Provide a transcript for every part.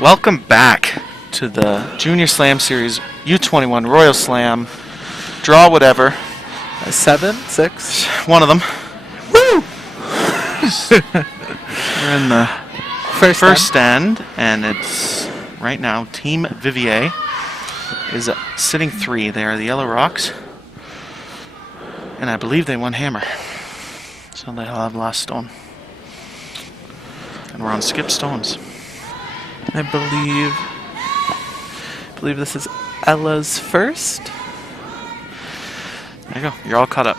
Welcome back to the Junior Slam Series U21 Royal Slam. Draw whatever. 7, 6. One of them. Woo! We're in the first end, and it's right now Team Vivier is sitting 3. They are the Yellow Rocks, and I believe they won Hammer. So they'll have last stone. And we're on skip stones. I believe this is Ella's first. There you go. You're all caught up.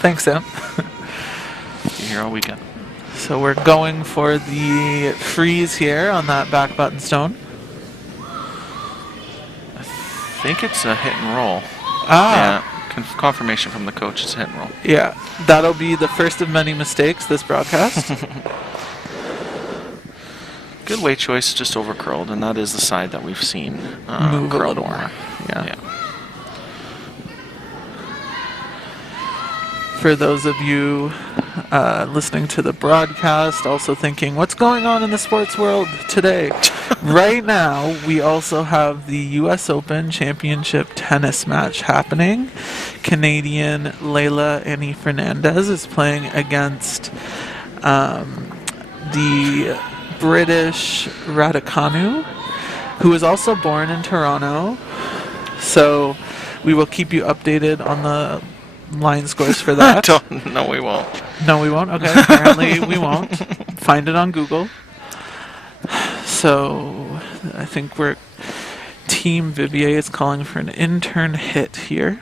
Thanks, Sam. You're here all weekend. So we're going for the freeze here on that back button stone. I think it's a hit and roll. Ah. Yeah, confirmation from the coach. It's a hit and roll. Yeah, that'll be the first of many mistakes this broadcast. Good weight choice, just over curled, and that is the side that we've seen move a curled little more. more. Yeah. Yeah. For those of you listening to the broadcast, also thinking, what's going on in the sports world today? Right now, we also have the U.S. Open Championship tennis match happening. Canadian Leylah Annie Fernandez is playing against the British Raducanu, who is also born in Toronto. So we will keep you updated on the line scores for that. No, we won't. No, we won't? Okay, apparently we won't. Find it on Google. So I think Team Vivier is calling for an intern hit here.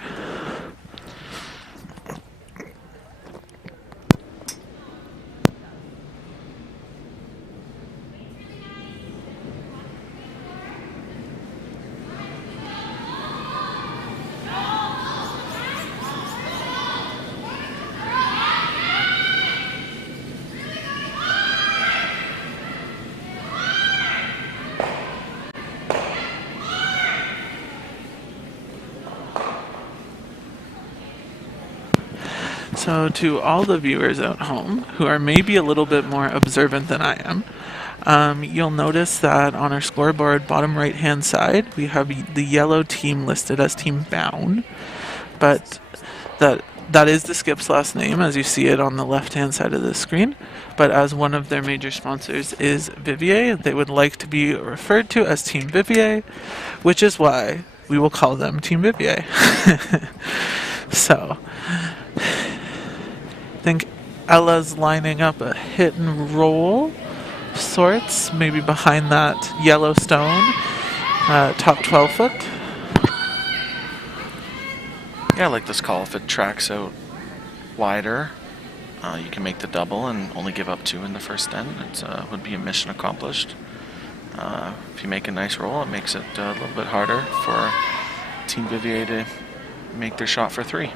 So to all the viewers at home who are maybe a little bit more observant than I am, you'll notice that on our scoreboard bottom right hand side we have the yellow team listed as Team Bown, but that is the skip's last name as you see it on the left hand side of the screen, but as one of their major sponsors is Vivier, they would like to be referred to as Team Vivier, which is why we will call them Team Vivier. So I think Ella's lining up a hit and roll of sorts, maybe behind that yellow stone, top 12 foot. Yeah, I like this call. If it tracks out wider, you can make the double and only give up 2 in the first end. It would be a mission accomplished. If you make a nice roll, it makes it a little bit harder for Team Vivier to make their shot for 3.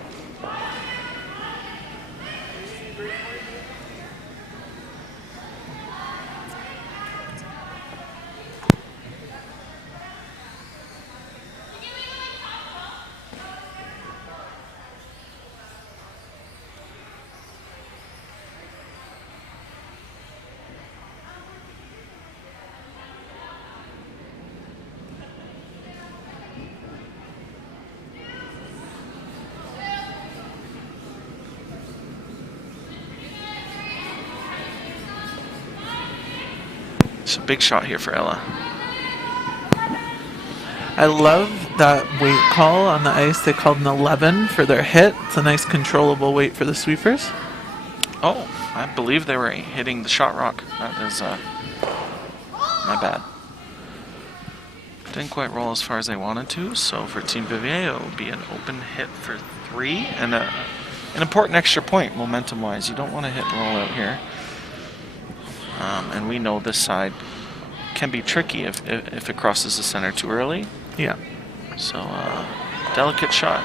It's a big shot here for Ella. I love that weight call on the ice. They called an 11 for their hit. It's a nice controllable weight for the sweepers. Oh, I believe they were hitting the shot rock. That is my bad. Didn't quite roll as far as they wanted to, so for Team Vivier it will be an open hit for 3 and an important extra point momentum-wise. You don't want to hit and roll out here. And we know this side can be tricky if it crosses the center too early. Yeah. So, delicate shot.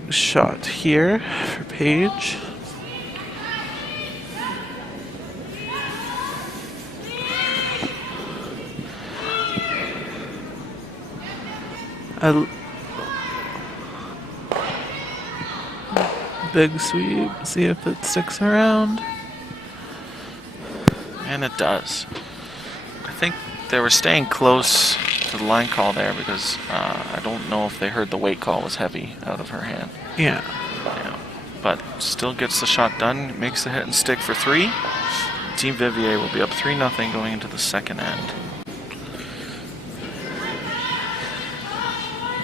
big shot here for Paige. A big sweep, see if it sticks around. And it does. I think they were staying close to the line call there because I don't know if they heard the weight call was heavy out of her hand. Yeah. Yeah. But still gets the shot done, makes the hit and stick for 3. Team Vivier will be up 3-0 going into the second end.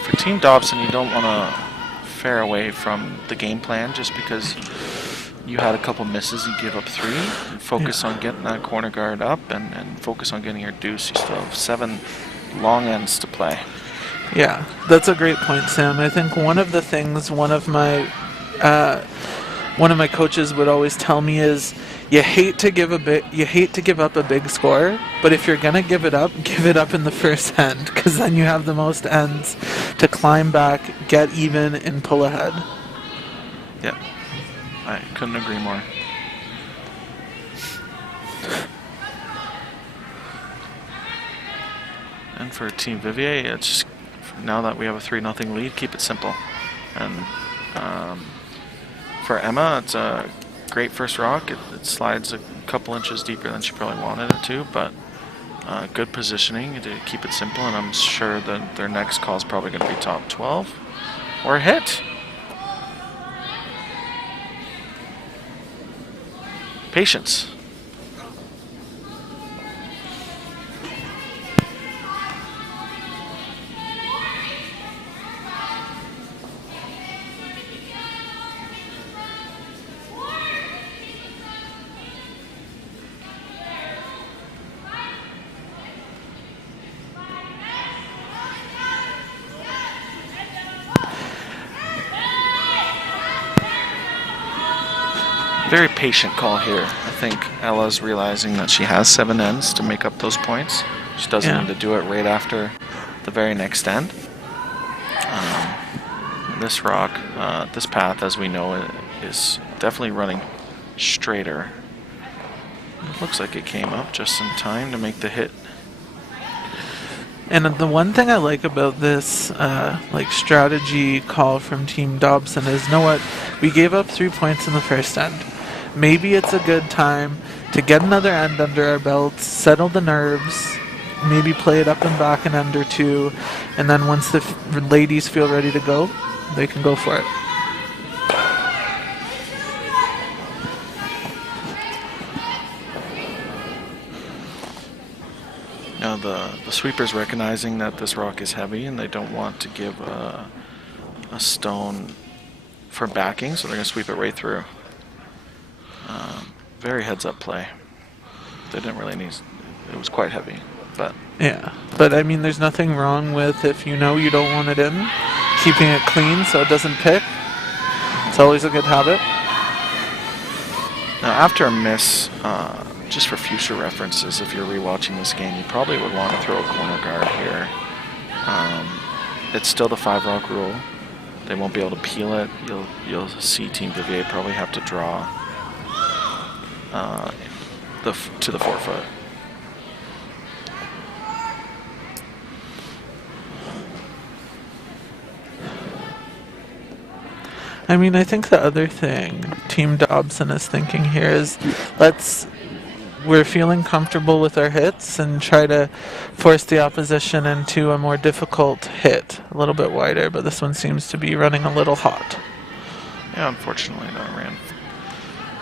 For Team Dobson, you don't want to fare away from the game plan just because you had a couple misses, you give up 3. And focus on getting that corner guard up and focus on getting your deuce. You still have 7 long ends to play. Yeah, that's a great point, Sam. I think one of the things one of my coaches would always tell me is you hate to give up a big score, but if you're gonna give it up in the first end, because then you have the most ends to climb back, get even, and pull ahead. Yeah, I couldn't agree more. And for Team Vivier, it's just, now that we have a 3-0 lead, keep it simple. And for Emma, it's a great first rock. It slides a couple inches deeper than she probably wanted it to, but good positioning to keep it simple, and I'm sure that their next call is probably going to be top 12 or a hit. Patience. Very patient call here. I think Ella's realizing that she has 7 ends to make up those points. She doesn't need to do it right after the very next end. This rock, this path, as we know, is definitely running straighter. It looks like it came up just in time to make the hit. And the one thing I like about this strategy call from Team Dobson is, you know what, we gave up 3 points in the first end. Maybe it's a good time to get another end under our belts, settle the nerves, maybe play it up and back an end or 2, and then once the ladies feel ready to go, they can go for it. Now the sweeper's recognizing that this rock is heavy and they don't want to give a stone for backing, so they're going to sweep it right through. Very heads-up play. They didn't really need... It was quite heavy, but... Yeah, but I mean, there's nothing wrong with, if you know you don't want it in, keeping it clean so it doesn't pick. It's always a good habit. Now, after a miss, just for future references, if you're rewatching this game, you probably would want to throw a corner guard here. It's still the 5-rock rule. They won't be able to peel it. You'll see Team Vivier probably have to draw to the 4-foot. I mean, I think the other thing Team Dobson is thinking here is, we're feeling comfortable with our hits and try to force the opposition into a more difficult hit, a little bit wider, but this one seems to be running a little hot. Yeah, unfortunately that ran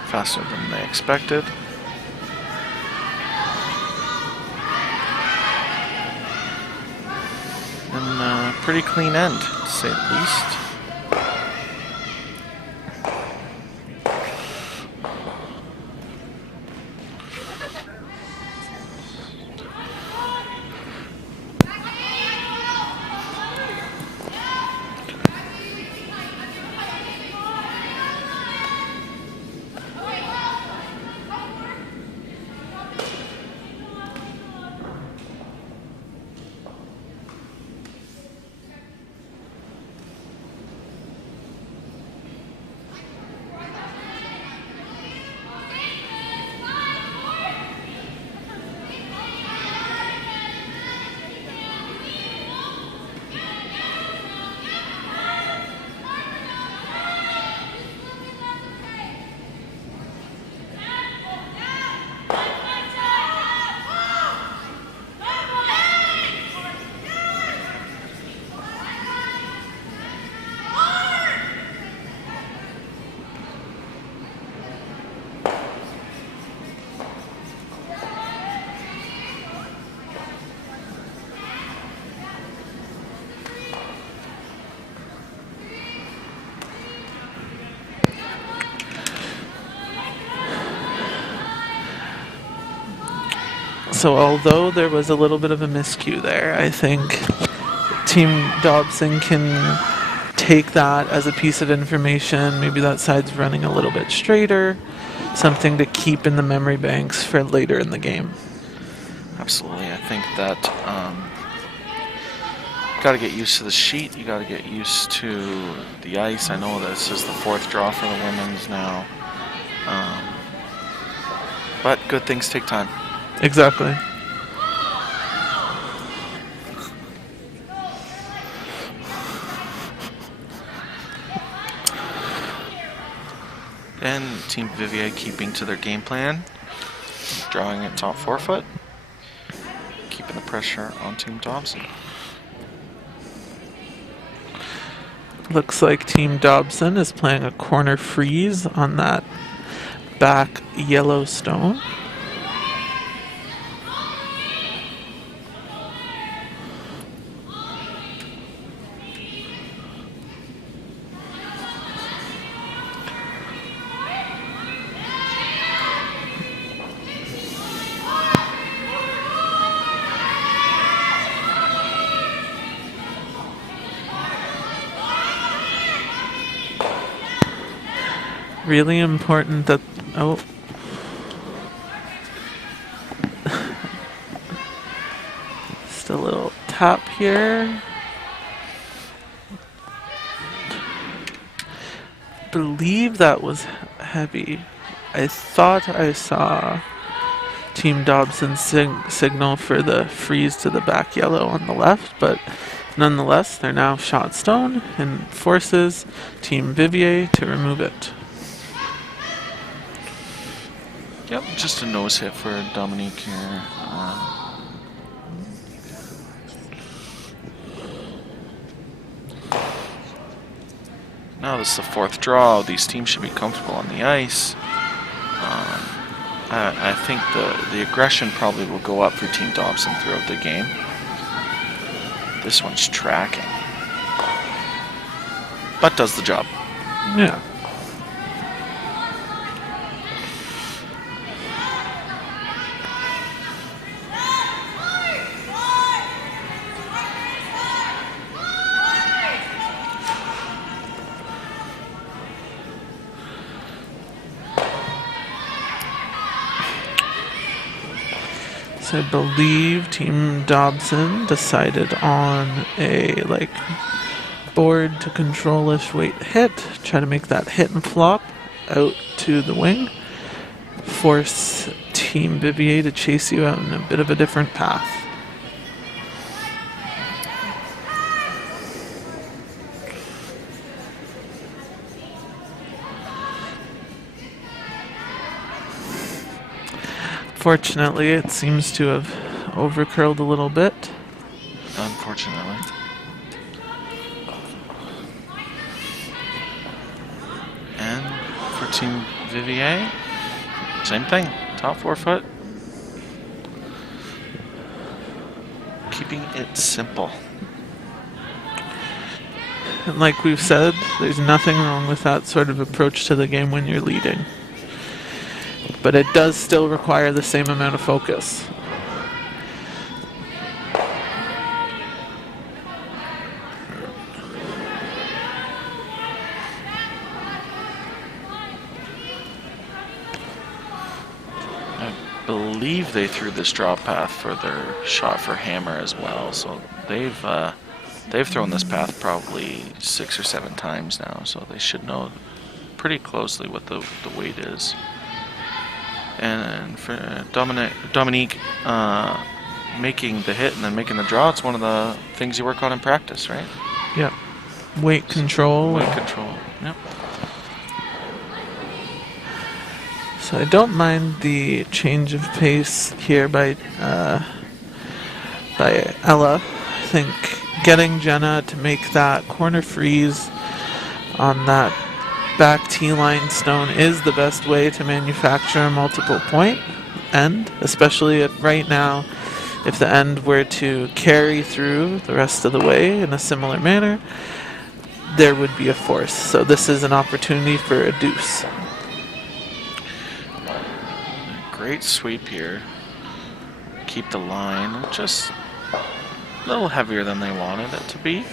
faster than they expected. And pretty clean end, to say the least. So although there was a little bit of a miscue there, I think Team Dobson can take that as a piece of information. Maybe that side's running a little bit straighter, something to keep in the memory banks for later in the game. Absolutely. I think that got to get used to the sheet. You got to get used to the ice. I know this is the 4th draw for the women's now. But good things take time. Exactly. And Team Vivier keeping to their game plan, drawing it top 4 foot, keeping the pressure on Team Dobson. Looks like Team Dobson is playing a corner freeze on that back yellow stone. Really important that, oh, just a little tap here. Believe that was heavy. I thought I saw Team Dobson signal for the freeze to the back yellow on the left, but nonetheless, they're now shot stone and forces Team Vivier to remove it. Yep, just a nose hit for Dominique here. Now this is the 4th draw. These teams should be comfortable on the ice. I think the aggression probably will go up for Team Dobson throughout the game. This one's tracking, but does the job. Yeah. So I believe Team Dobson decided on a board to control-ish weight hit, try to make that hit and flop out to the wing, force Team Vivier to chase you out in a bit of a different path. Fortunately, it seems to have overcurled a little bit. Unfortunately. And for Team Vivier, same thing. Top 4 foot. Keeping it simple. And like we've said, there's nothing wrong with that sort of approach to the game when you're leading. But it does still require the same amount of focus. I believe they threw this drop path for their shot for hammer as well, so they've thrown this path probably 6 or 7 times now, so they should know pretty closely what the weight is. And for Dominique making the hit and then making the draw, it's one of the things you work on in practice, right? Yep. Weight control. Weight control, yep. So I don't mind the change of pace here by Ella. I think getting Jenna to make that corner freeze on that back T-line stone is the best way to manufacture a multiple point end, especially right now. If the end were to carry through the rest of the way in a similar manner, there would be a force. So this is an opportunity for a deuce. Great sweep here. keep the line just a little heavier than they wanted it to be.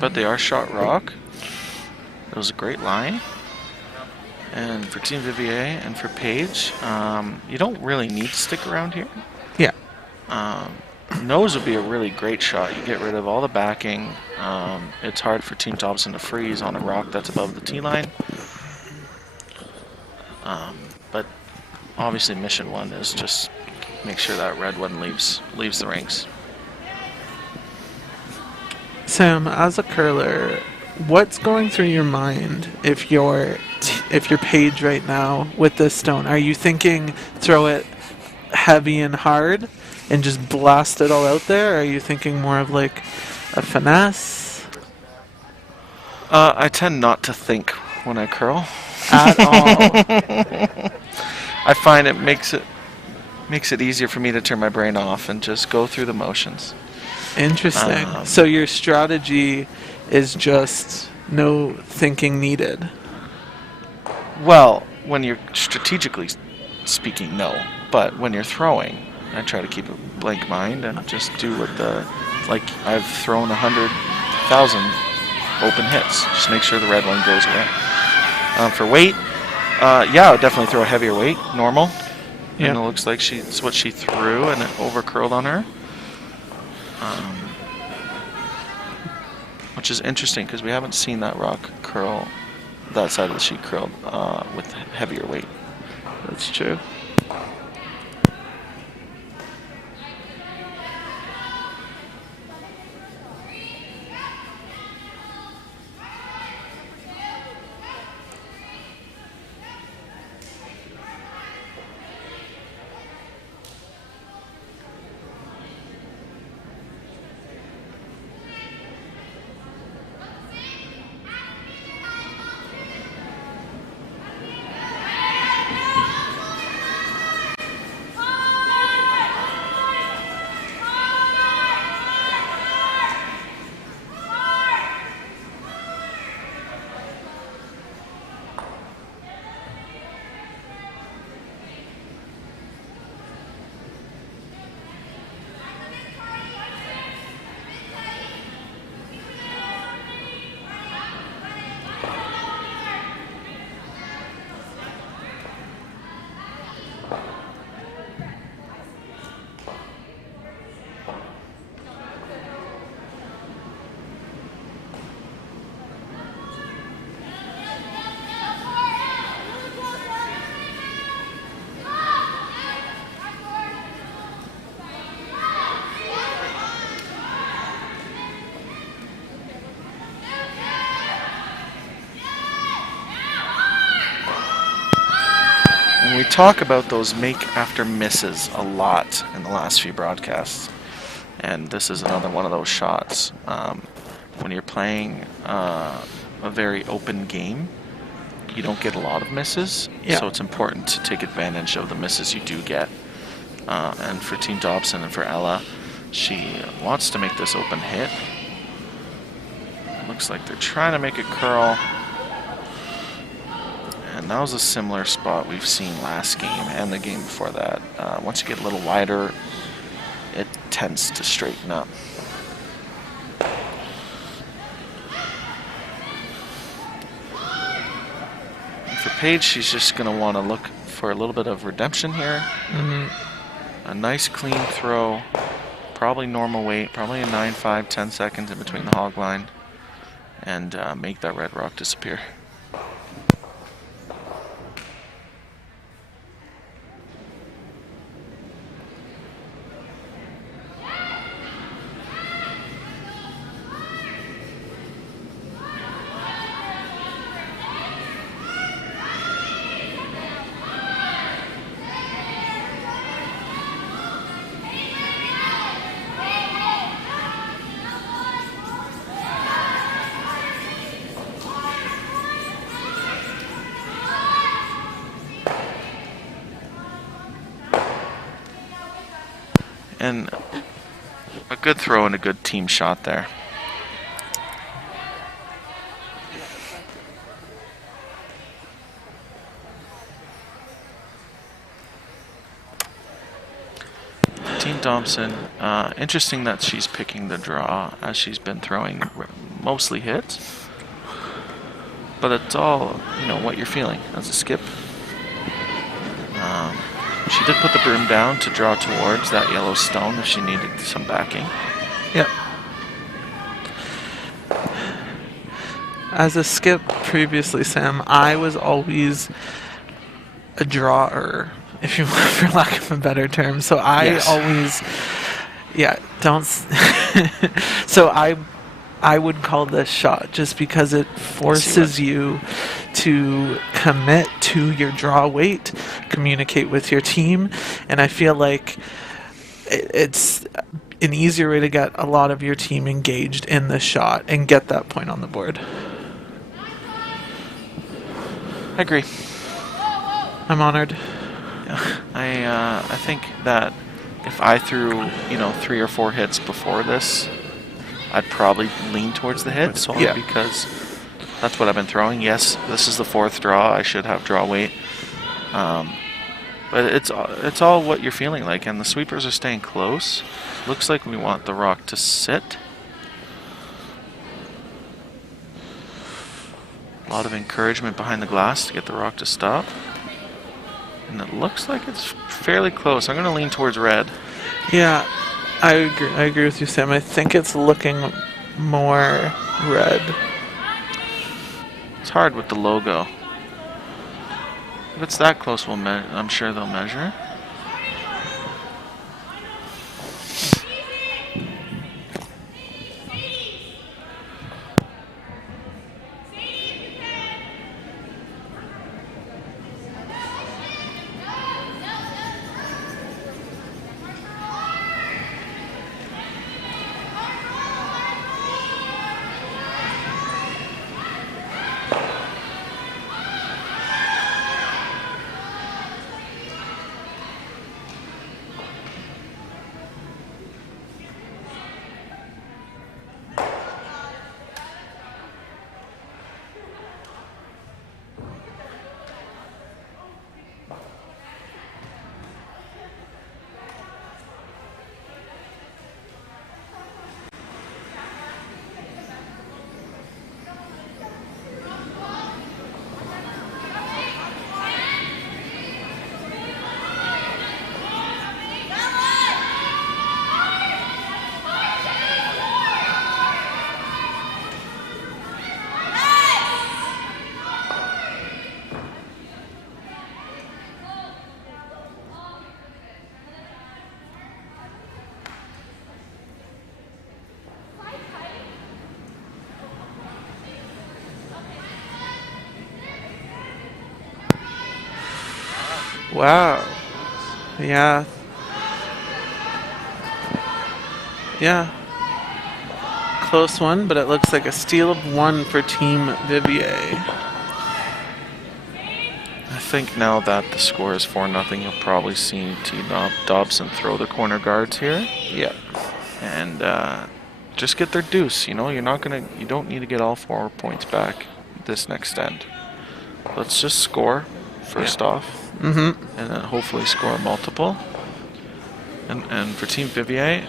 But they are shot rock. It was a great line. And for Team Vivier and for Paige, you don't really need to stick around here. Yeah. Nose would be a really great shot. You get rid of all the backing. It's hard for Team Dobson to freeze on a rock that's above the tee line. But obviously mission one is just make sure that red one leaves the rings. Sam, as a curler, what's going through your mind if you're Paige right now with this stone? Are you thinking throw it heavy and hard and just blast it all out there? Or are you thinking more of like a finesse? I tend not to think when I curl. At all. I find it makes it easier for me to turn my brain off and just go through the motions. Interesting. So your strategy is just no thinking needed. Well, when you're strategically speaking, no. But when you're throwing, I try to keep a blank mind and just do what like I've thrown 100,000 open hits. Just make sure the red one goes away. For weight, yeah, I would definitely throw a heavier weight, normal. Yeah. And it looks like it's what she threw and it over curled on her. Which is interesting because we haven't seen that rock curl, that side of the sheet curled with heavier weight. That's true. We talk about those make after misses a lot in the last few broadcasts, and this is another one of those shots. When you're playing a very open game, you don't get a lot of misses, so it's important to take advantage of the misses you do get. And for Team Dobson and for Ella, she wants to make this open hit. It looks like they're trying to make it curl. And that was a similar spot we've seen last game and the game before that. Once you get a little wider, it tends to straighten up. And for Paige, she's just going to want to look for a little bit of redemption here. A nice clean throw, probably normal weight, probably a 9-5, 10 seconds in between the hog line, and make that red rock disappear. And a good throw and a good team shot there. Team Dobson, interesting that she's picking the draw as she's been throwing mostly hits. But it's all, what you're feeling as a skip. She did put the broom down to draw towards that yellow stone if she needed some backing. Yep. As a skip previously, Sam, I was always a drawer, if you want, for lack of a better term. So I always, don't. So I would call this shot just because it forces you to commit to your draw weight, communicate with your team, and I feel like it's an easier way to get a lot of your team engaged in this shot and get that point on the board. I agree. I'm honored. Yeah. I think that if I threw 3 or 4 hits before this, I'd probably lean towards the hits only because that's what I've been throwing. Yes, this is the 4th draw. I should have draw weight. But it's all what you're feeling like, and the sweepers are staying close. Looks like we want the rock to sit. A lot of encouragement behind the glass to get the rock to stop. And it looks like it's fairly close. I'm going to lean towards red. Yeah, I agree with you, Sam. I think it's looking more red. It's hard with the logo. If it's that close, I'm sure they'll measure. Wow. Yeah. Yeah. Close one, but it looks like a steal of 1 for Team Vivier. I think now that the score is 4-0, you'll probably see T. Dobson throw the corner guards here. Yeah. And just get their deuce. You don't need to get all 4 points back this next end. Let's just score first off. Mm-hmm. And then hopefully score multiple. And for Team Vivier,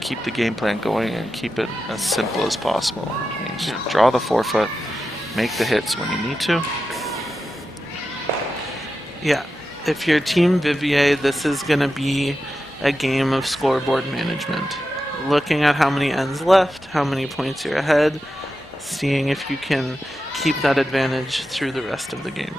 keep the game plan going and keep it as simple as possible. I mean, just draw the 4-foot, make the hits when you need to. Yeah. If you're Team Vivier, this is going to be a game of scoreboard management. Looking at how many ends left, how many points you're ahead, seeing if you can keep that advantage through the rest of the game.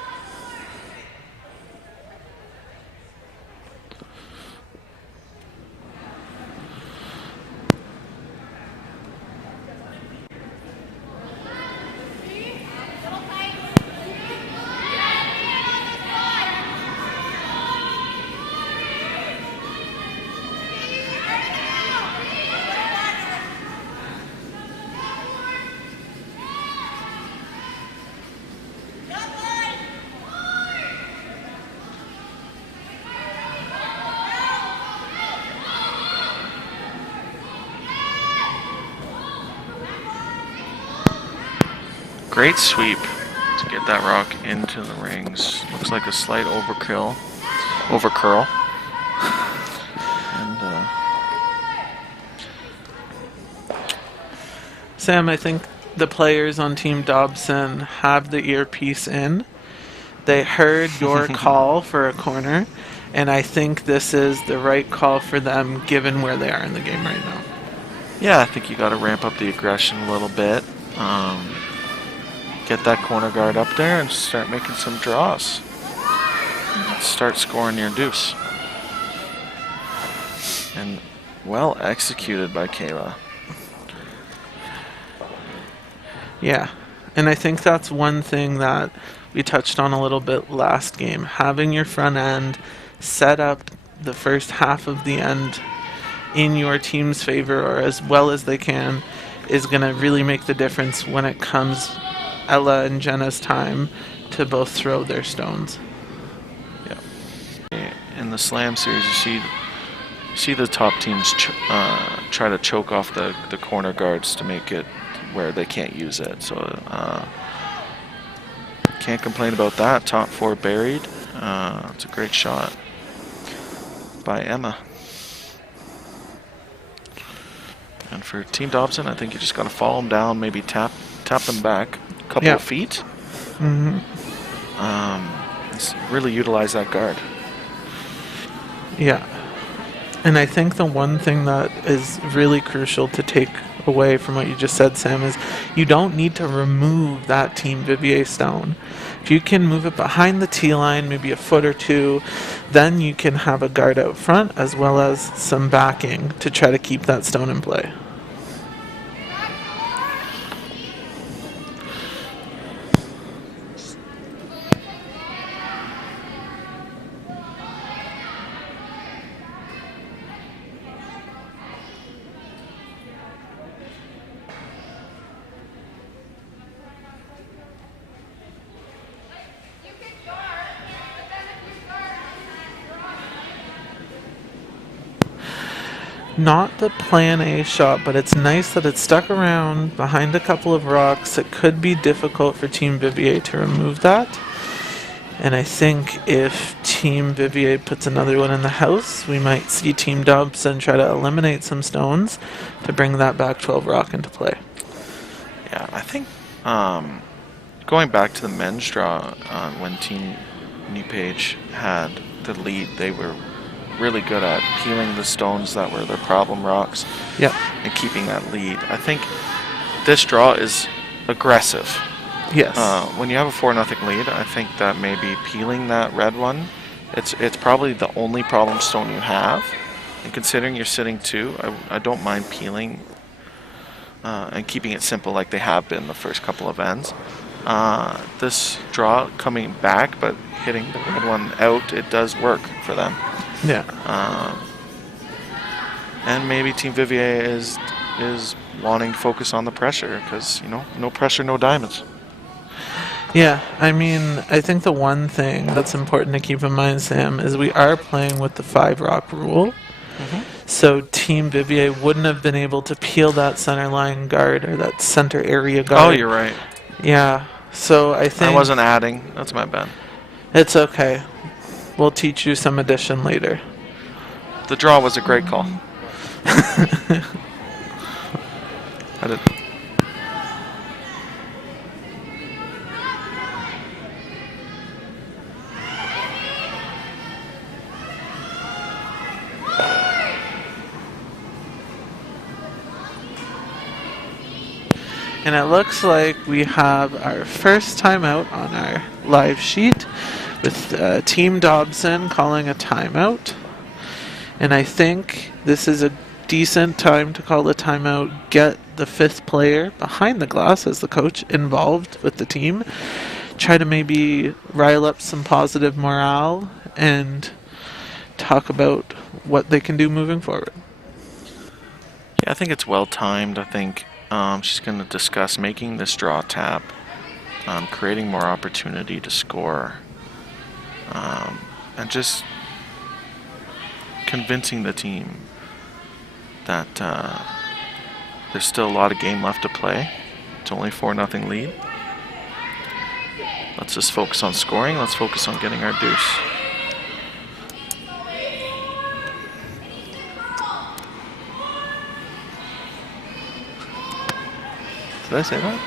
Great sweep to get that rock into the rings. Looks like a slight overcurl. And Sam, I think the players on Team Dobson have the earpiece in. They heard your call for a corner, and I think this is the right call for them given where they are in the game right now. Yeah, I think you got to ramp up the aggression a little bit. Get that corner guard up there and start making some draws. Start scoring your deuce. And well executed by Kayla. Yeah, and I think that's one thing that we touched on a little bit last game. Having your front end set up the first half of the end in your team's favor, or as well as they can, is going to really make the difference when it comes Ella and Jenna's time to both throw their stones. Yeah. In the slam series, you see the top teams try to choke off the corner guards to make it where they can't use it. So can't complain about that. Top four buried. It's a great shot by Emma. And for Team Dobson, I think you just got to follow them down, maybe tap them back a couple of feet. Mm-hmm. Really utilize that guard. Yeah. And I think the one thing that is really crucial to take away from what you just said, Sam, is you don't need to remove that Team Vivier stone. If you can move it behind the tee line, maybe a foot or two, then you can have a guard out front as well as some backing to try to keep that stone in play. Not the plan A shot, but it's nice that it's stuck around behind a couple of rocks. It could be difficult for Team Vivier to remove that. And I think if Team Vivier puts another one in the house, we might see Team Dobson try to eliminate some stones to bring that back 12 rock into play. Yeah, I think going back to the men's draw, when Team New Page had the lead, they were really good at peeling the stones that were their problem rocks. Yeah. And keeping that lead. I think this draw is aggressive. Yes. When you have a 4-0 lead, I think that maybe peeling that red one, it's probably the only problem stone you have. And considering you're sitting 2, I don't mind peeling and keeping it simple like they have been the first couple of ends. This draw coming back but hitting the red one out, it does work for them. Yeah. And maybe Team Vivier is wanting to focus on the pressure because, no pressure, no diamonds. Yeah, I mean, I think the one thing that's important to keep in mind, Sam, is we are playing with the 5 rock rule. Mm-hmm. So Team Vivier wouldn't have been able to peel that center line guard or that center area guard. Oh, you're right. Yeah, so I think... I wasn't adding. That's my bad. It's okay. We'll teach you some addition later. The draw was a great call. I did. And it looks like we have our first timeout on our live sheet with Team Dobson calling a timeout. And I think this is a decent time to call the timeout, get the 5th player behind the glass as the coach involved with the team, try to maybe rile up some positive morale and talk about what they can do moving forward. Yeah, I think it's well timed. I think she's going to discuss making this draw tap, creating more opportunity to score, and just convincing the team that there's still a lot of game left to play. It's only 4-0 lead. Let's just focus on scoring. Let's focus on getting our deuce. Did I say that?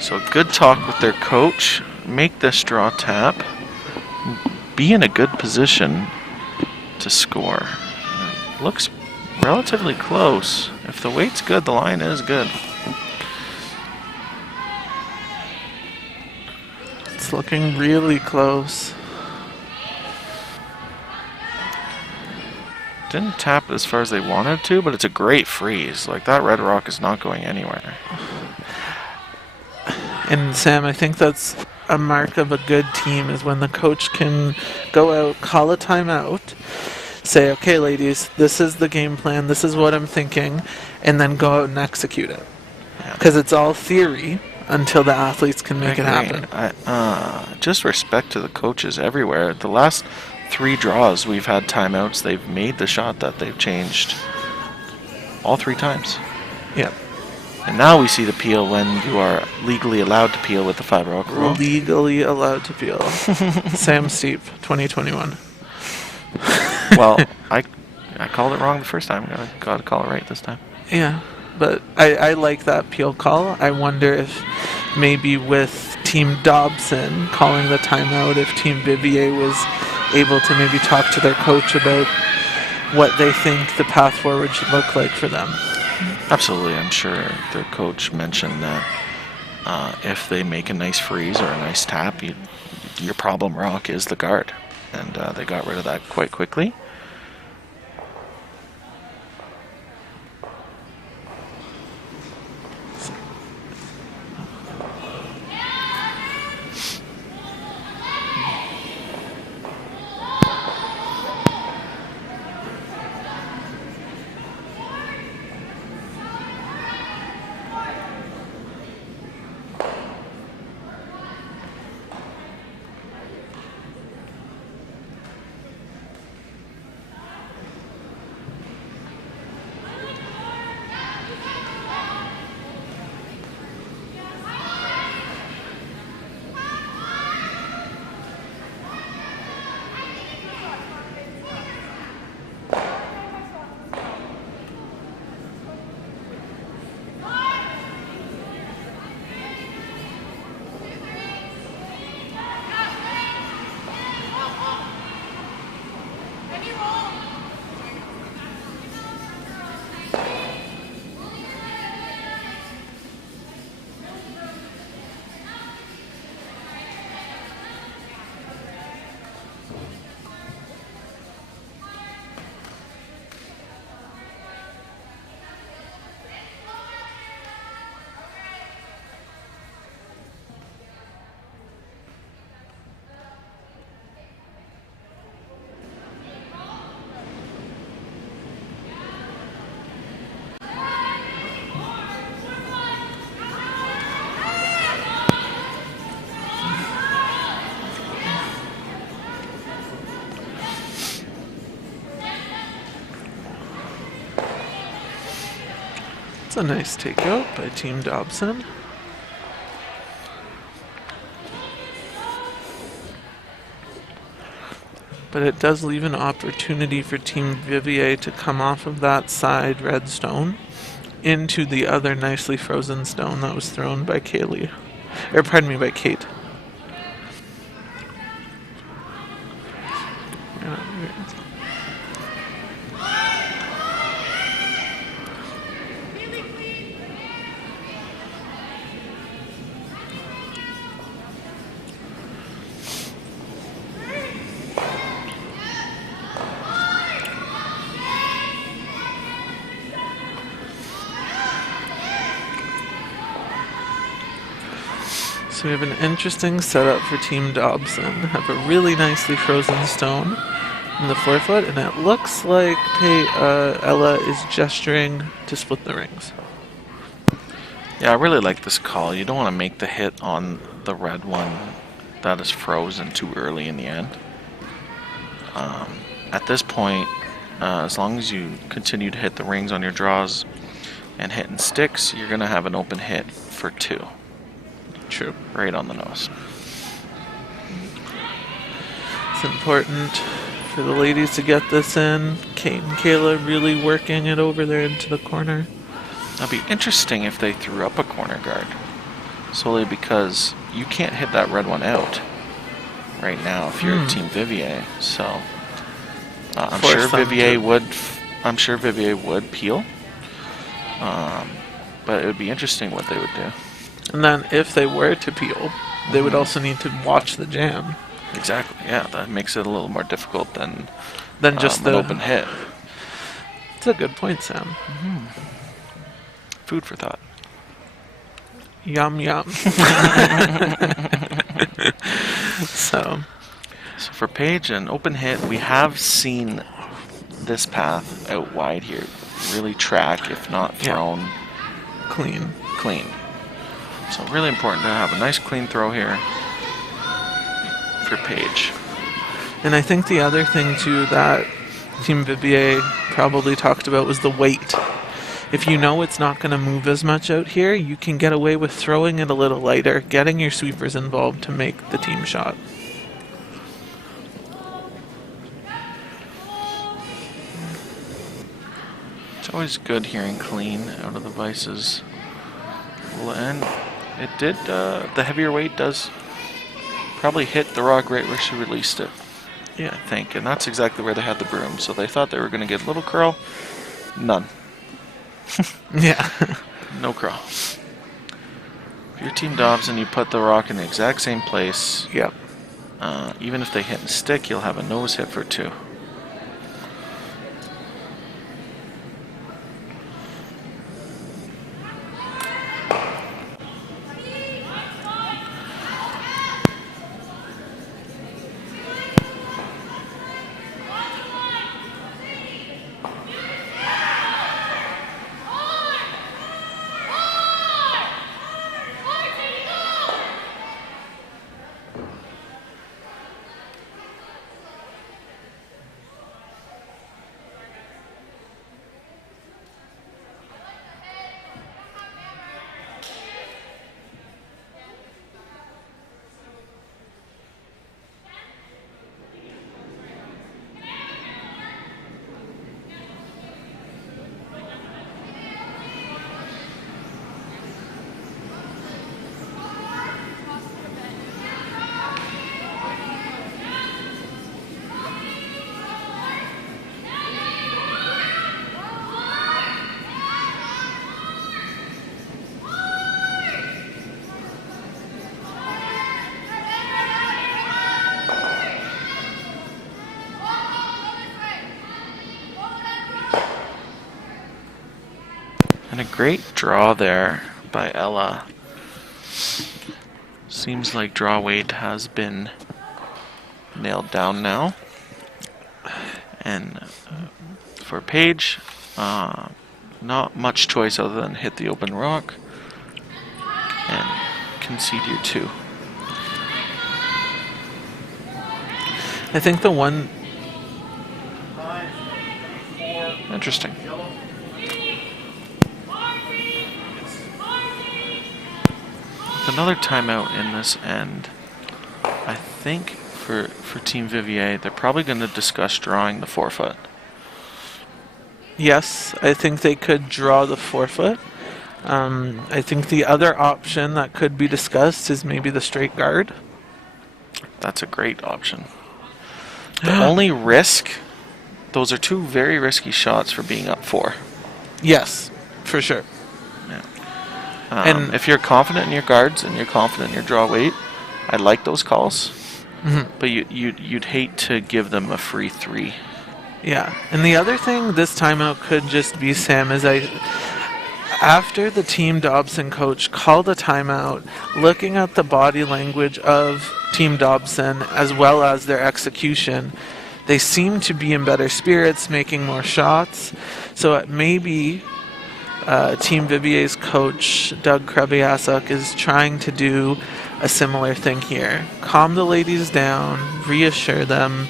So good talk with their coach. Make this draw tap. Be in a good position to score. It looks relatively close. If the weight's good, the line is good. It's looking really close. Didn't tap as far as they wanted to, but it's a great freeze. Like, that red rock is not going anywhere. And Sam, I think that's a mark of a good team, is when the coach can go out, call a timeout, say, okay, ladies, this is the game plan, this is what I'm thinking, and then go out and execute it. Because it's all theory until the athletes can make it happen. Just respect to the coaches everywhere. The last 3 draws we've had timeouts, they've made the shot that they've changed all 3 times. Yeah. And now we see the peel when you are legally allowed to peel with the 5-rock rule. Legally allowed to peel. Sam Steep, 2021. Well, I called it wrong the first time. Got to call it right this time. Yeah, but I like that peel call. I wonder if maybe with Team Dobson calling the timeout, if Team Vivier was able to maybe talk to their coach about what they think the path forward should look like for them. Absolutely. I'm sure their coach mentioned that if they make a nice freeze or a nice tap, your problem rock is the guard. And they got rid of that quite quickly. It's a nice takeout by Team Dobson. But it does leave an opportunity for Team Vivier to come off of that side red stone into the other nicely frozen stone that was thrown by Kaylee. Or pardon me, by Kate. So we have an interesting setup for Team Dobson. Have a really nicely frozen stone in the forefoot, and it looks like Ella is gesturing to split the rings. Yeah, I really like this call. You don't want to make the hit on the red one that is frozen too early in the end. At this point, as long as you continue to hit the rings on your draws and hitting sticks, you're going to have an open hit for 2. True. Right on the nose. It's important for the ladies to get this in. Kate and Kayla really working it over there into the corner. That'd be interesting if they threw up a corner guard. Solely because you can't hit that red one out right now if you're Team Vivier. So I'm sure Vivier would peel. But it would be interesting what they would do. And then if they were to peel, they would also need to watch the jam. Exactly, yeah. That makes it a little more difficult than just an open hit. That's a good point, Sam. Food for thought. Yum, yum. So for Paige, an open hit, we have seen this path out wide here. Really track, if not thrown. Clean. So really important to have a nice clean throw here for Paige. And I think the other thing too that Team Vivier probably talked about was the weight. If you know it's not going to move as much out here, you can get away with throwing it a little lighter, getting your sweepers involved to make the team shot. It's always good hearing clean out of the vices. And it did, the heavier weight does probably hit the rock right where she released it. Yeah. I think. And that's exactly where they had the broom. So they thought they were going to get a little curl. None. Yeah. No curl. If you're Team Dobson, you put the rock in the exact same place. Yep. Even if they hit and stick, you'll have a nose hit for 2. And a great draw there by Ella. Seems like draw weight has been nailed down now. And for Paige, not much choice other than hit the open rock and concede your 2. I think the one... Interesting. With another timeout in this end, I think for Team Vivier, they're probably going to discuss drawing the forefoot. Yes, I think they could draw the forefoot. I think the other option that could be discussed is maybe the straight guard. That's a great option. The only risk, those are two very risky shots for being up 4. Yes, for sure. Yeah. And if you're confident in your guards and you're confident in your draw weight, I like those calls. But you'd hate to give them a free 3. yeah, and the other thing this timeout could just be, Sam, is after the Team Dobson coach called a timeout, looking at the body language of Team Dobson as well as their execution, they seem to be in better spirits, making more shots. So maybe Team Vivier's coach, Doug Krebiasuk, is trying to do a similar thing here. Calm the ladies down, reassure them,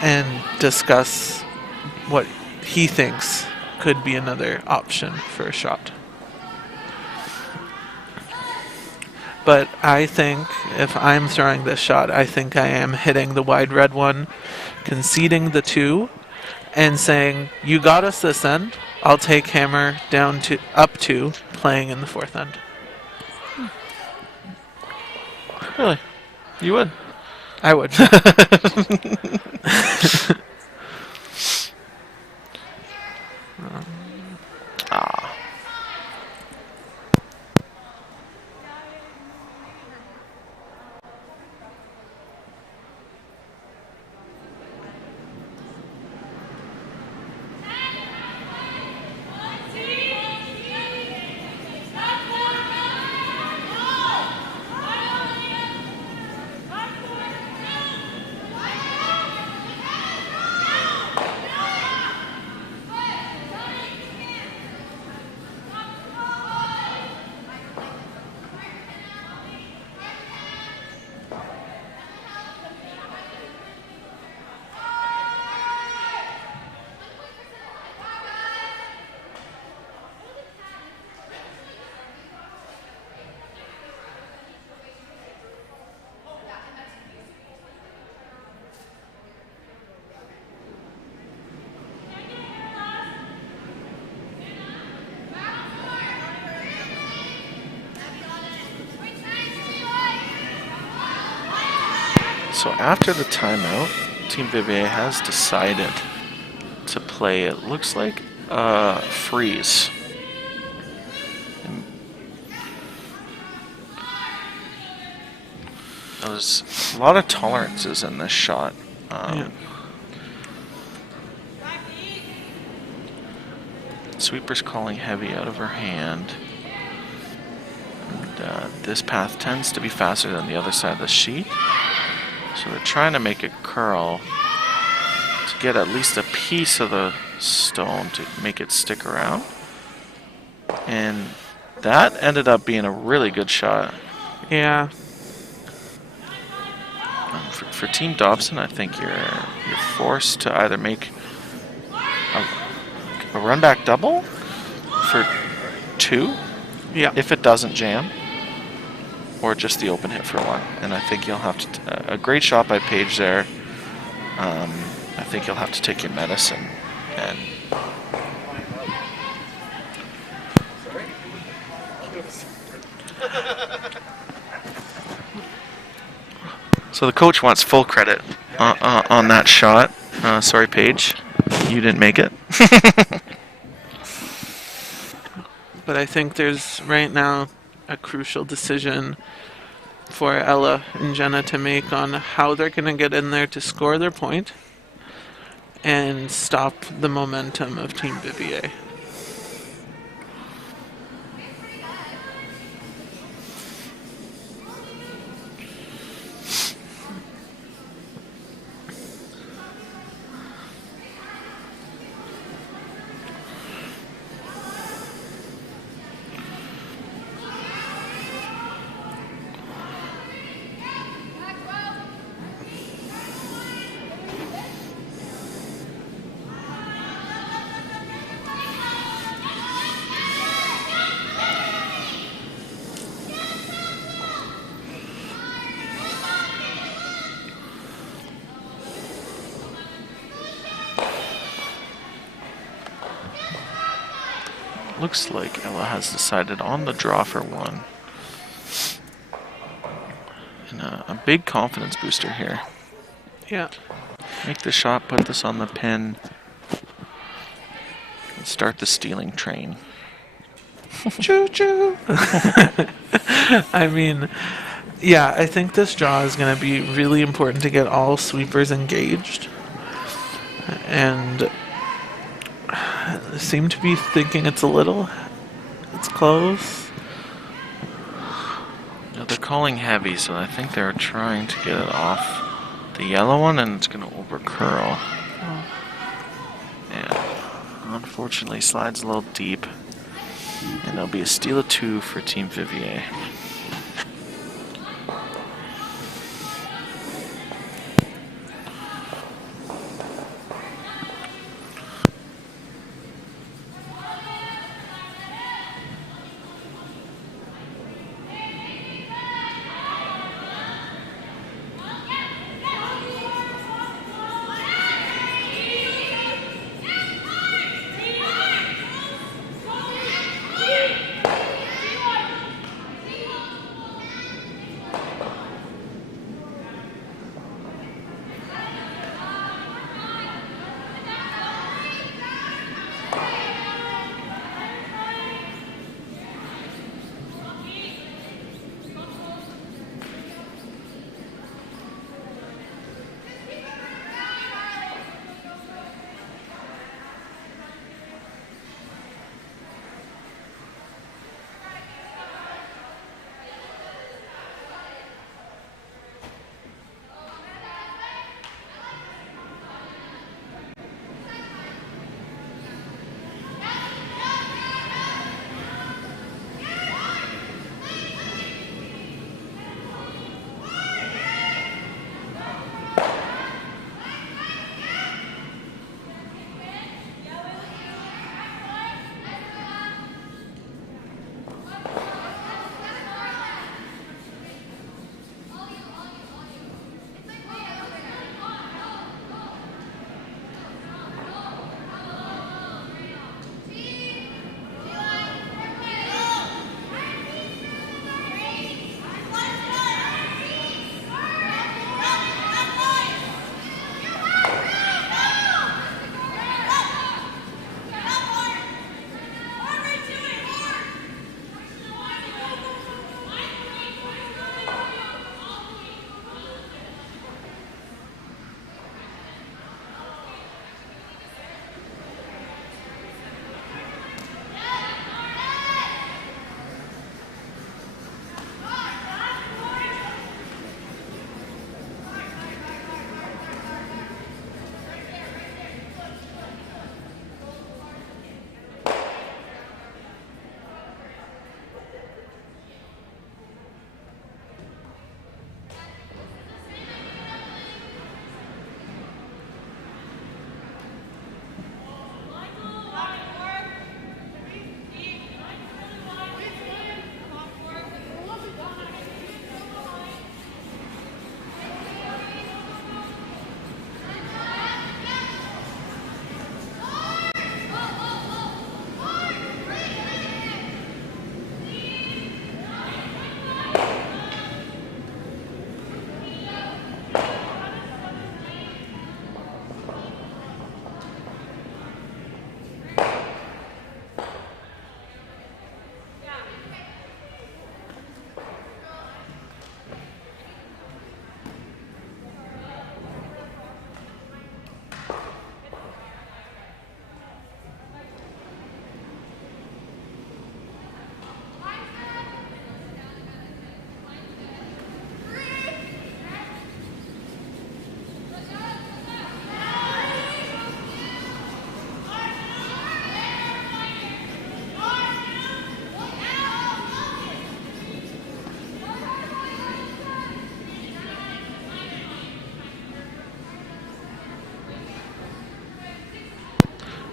and discuss what he thinks could be another option for a shot. But I think if I'm throwing this shot, I think I am hitting the wide red one, conceding the 2, and saying, you got us this end, I'll take hammer down to up 2, playing in the 4th end. Really? You would? I would. So after the timeout, Team Vivier has decided to play, it looks like, freeze. And there's a lot of tolerances in this shot. Sweeper's calling heavy out of her hand. And this path tends to be faster than the other side of the sheet. So they're trying to make it curl to get at least a piece of the stone to make it stick around. And that ended up being a really good shot. Yeah. For Team Dobson, I think you're forced to either make a run back double for 2, if it doesn't jam, or just the open hit for 1. And I think you'll have to, a great shot by Paige there. I think you'll have to take your medicine. And so the coach wants full credit on that shot. Sorry, Paige, you didn't make it. But I think there's right now a crucial decision for Ella and Jenna to make on how they're going to get in there to score their point and stop the momentum of Team Vivier. looks like Ella has decided on the draw for 1. And a big confidence booster here. Yeah. Make the shot, put this on the pin, and start the stealing train. Choo-choo! I mean, yeah, I think this draw is going to be really important to get all sweepers engaged. And I seem to be thinking it's close. Now they're calling heavy, so I think they're trying to get it off the yellow one, and it's going to over curl. And unfortunately, slides a little deep. And there'll be a steal of 2 for Team Vivier.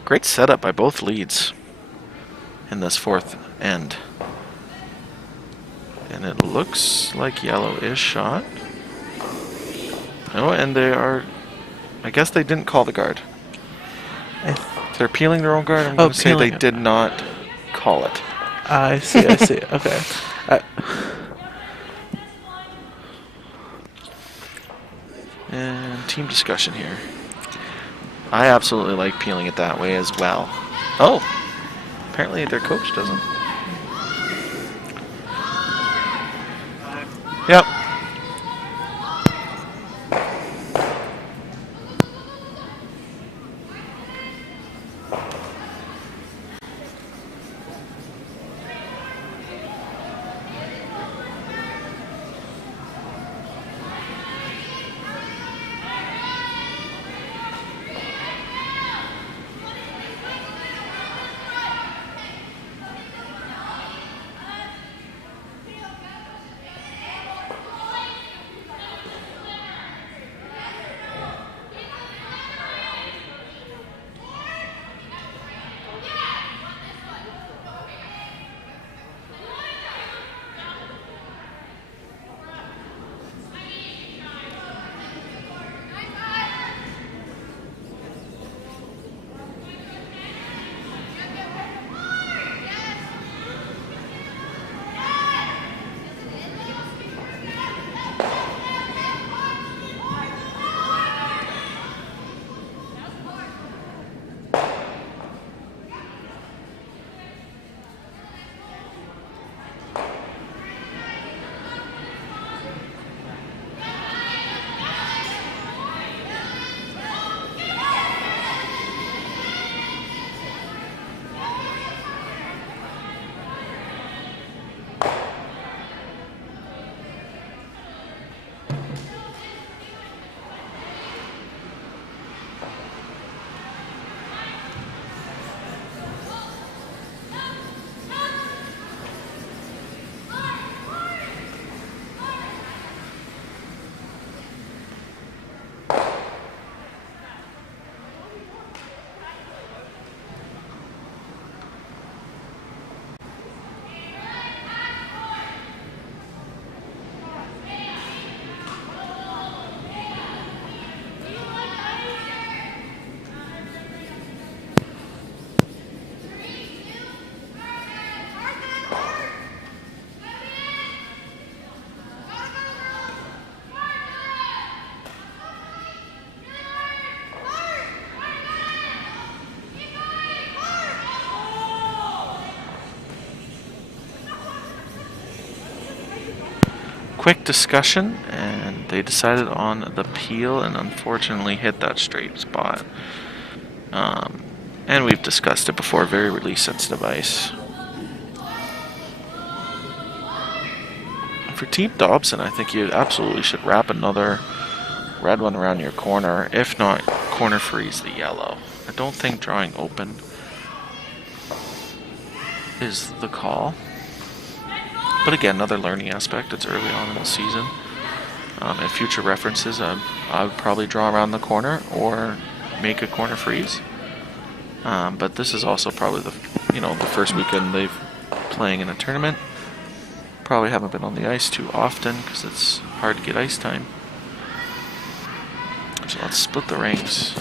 Great setup by both leads in this 4th end. And it looks like yellow is shot. Oh, and they are... I guess they didn't call the guard. They're peeling their own guard. I'm going to say they did not call it. I see, I see. Okay. And team discussion here. I absolutely like peeling it that way as well. Oh, apparently their coach doesn't. Yep. Quick discussion, and they decided on the peel and unfortunately hit that straight spot. And we've discussed it before, very release sensitive ice. For Team Dobson, I think you absolutely should wrap another red one around your corner, if not corner freeze the yellow. I don't think drawing open is the call. But again, another learning aspect. It's early on in the season. In future references, I would probably draw around the corner or make a corner freeze. But this is also probably the first weekend they've playing in a tournament. Probably haven't been on the ice too often because it's hard to get ice time. So let's split the rings.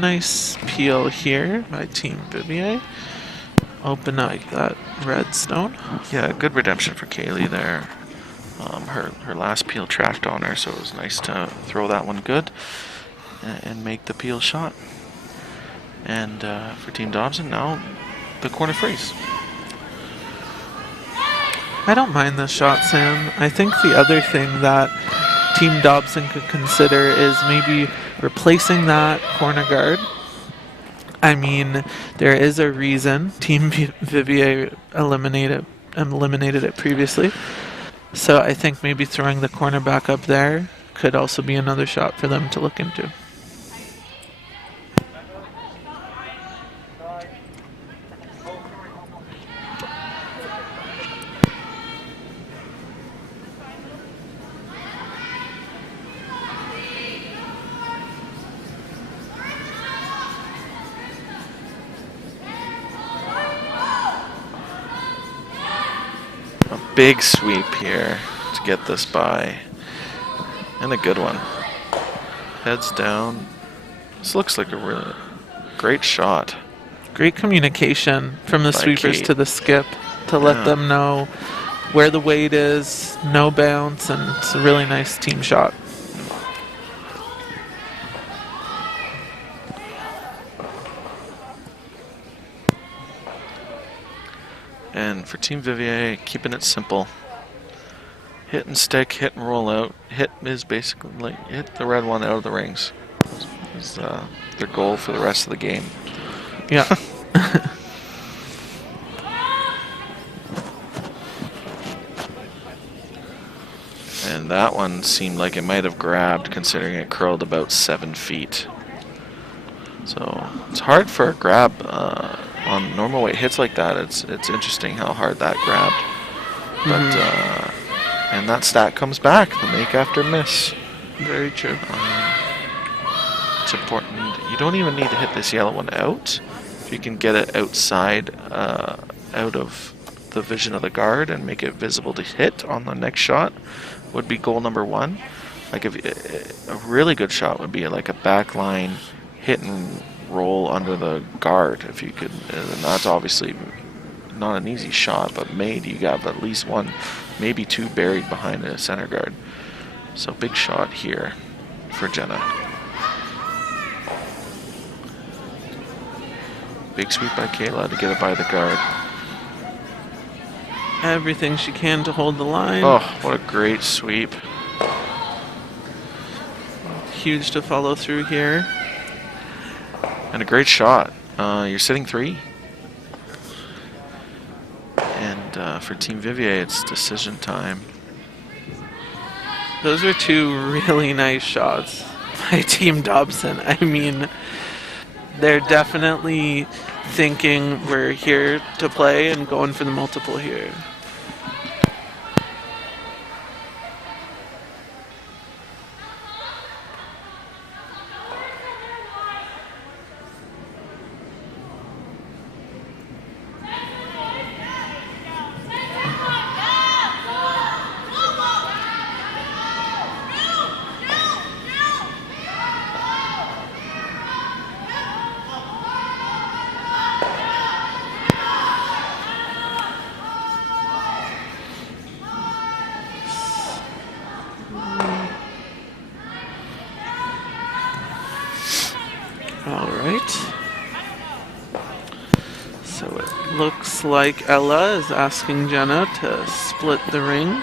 Nice peel here by Team Vivier. Open up that red stone. Yeah, good redemption for Kaylee there. Her last peel tracked on her, so it was nice to throw that one good and make the peel shot. And for Team Dobson, now the corner freeze. I don't mind this shot, Sam. I think the other thing that Team Dobson could consider is maybe replacing that corner guard. I mean, there is a reason Team Vivier eliminated it previously. So I think maybe throwing the corner back up there could also be another shot for them to look into. Big sweep here to get this by, and a good one. Heads down. This looks like a really great shot. Great communication from the By sweepers Kate. to the skip to let them know where the weight is, no bounce, and it's a really nice team shot. And for Team Vivier, keeping it simple. Hit and stick, hit and roll out. Hit is basically like hit the red one out of the rings. Is their goal for the rest of the game. Yeah. And that one seemed like it might have grabbed, considering it curled about 7 feet. So it's hard for a grab on normal weight hits like that. It's interesting how hard that grabbed. But and that stat comes back, the make after miss. Very true. It's important. You don't even need to hit this yellow one out. If you can get it outside, out of the vision of the guard and make it visible to hit on the next shot, would be goal number 1. Like if a really good shot would be like a back line hit and roll under the guard. If you could, and that's obviously not an easy shot, but made you got at least 1, maybe 2 buried behind the center guard. So big shot here for Jenna. Big sweep by Kayla to get it by the guard. Everything she can to hold the line. Oh, what a great sweep. Huge to follow through here. And a great shot. You're sitting 3. And for Team Vivier, it's decision time. Those were 2 really nice shots by Team Dobson. I mean, they're definitely thinking we're here to play and going for the multiple here. So it looks like Ella is asking Jenna to split the ring.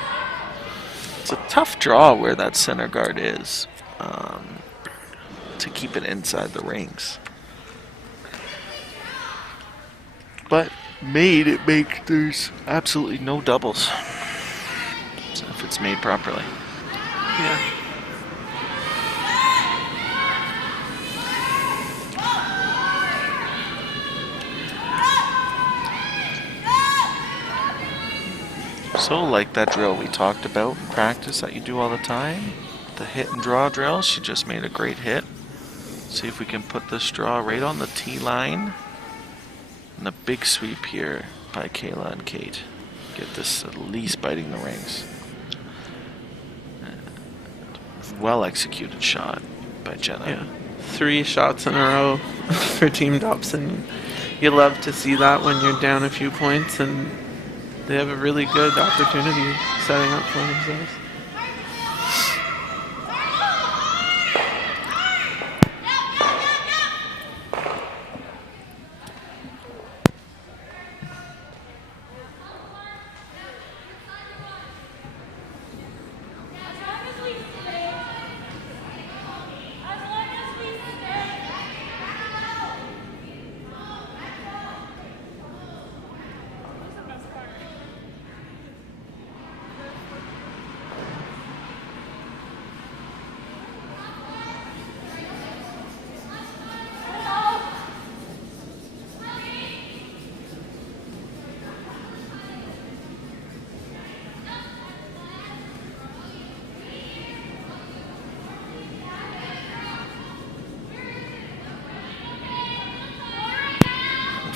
It's a tough draw where that center guard is, to keep it inside the rings. But made, it makes there's absolutely no doubles if it's made properly. Yeah. So like that drill we talked about in practice that you do all the time, the hit and draw drill, she just made a great hit. See if we can put this draw right on the tee line. And a big sweep here by Kayla and Kate. Get this at least biting the rings. Well executed shot by Jenna. Yeah. 3 shots in a row for Team Dobson. You love to see that when you're down a few points and they have a really good opportunity setting up for themselves.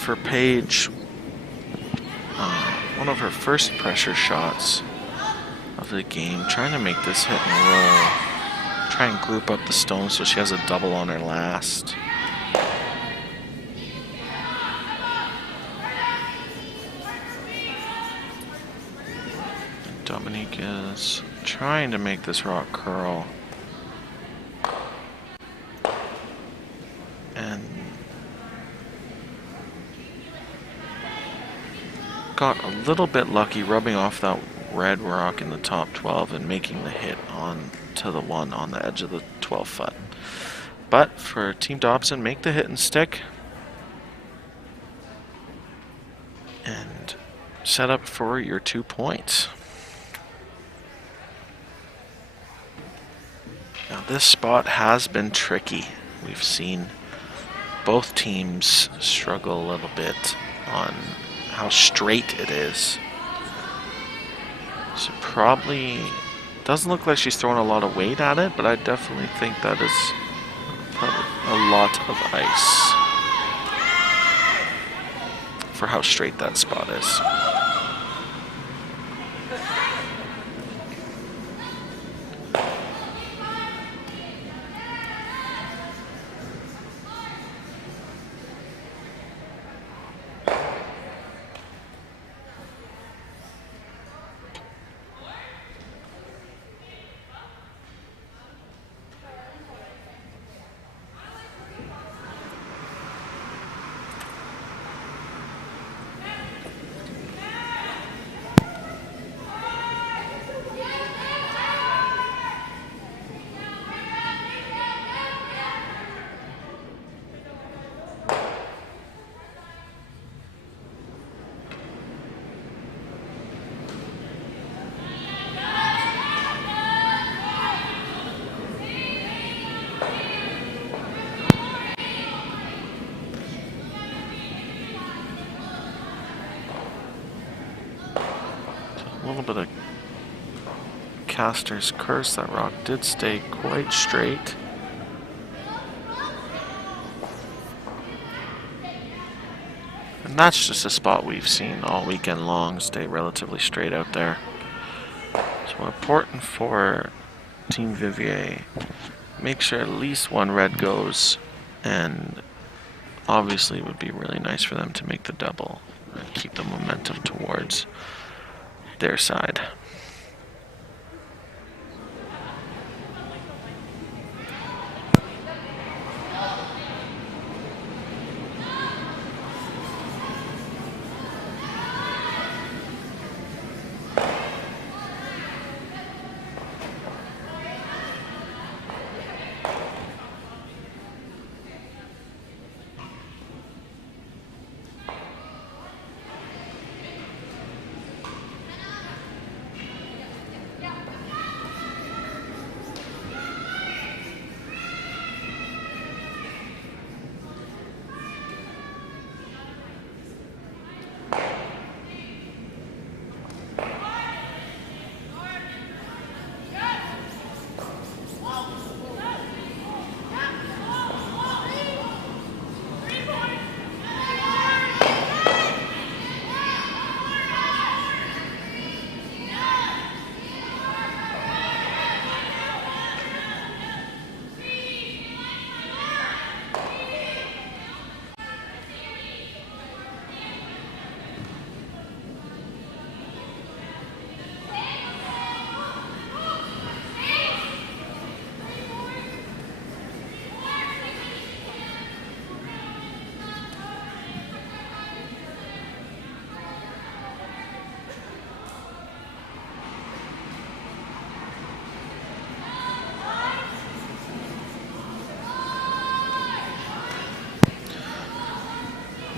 for Paige, one of her first pressure shots of the game, trying to make this hit and roll. Try and group up the stones so she has a double on her last. Dominique is trying to make this rock curl. And got a little bit lucky rubbing off that red rock in the top 12 and making the hit on to the one on the edge of the 12 foot. But for Team Dobson, make the hit and stick and set up for your 2 points. Now this spot has been tricky. We've seen both teams struggle a little bit on how straight it is. So probably doesn't look like she's throwing a lot of weight at it, but I definitely think that is probably a lot of ice for how straight that spot is. A little bit of caster's curse. That rock did stay quite straight. And that's just a spot we've seen all weekend long stay relatively straight out there. So important for Team Vivier. Make sure at least one red goes, and obviously it would be really nice for them to make the double and keep the momentum towards their side.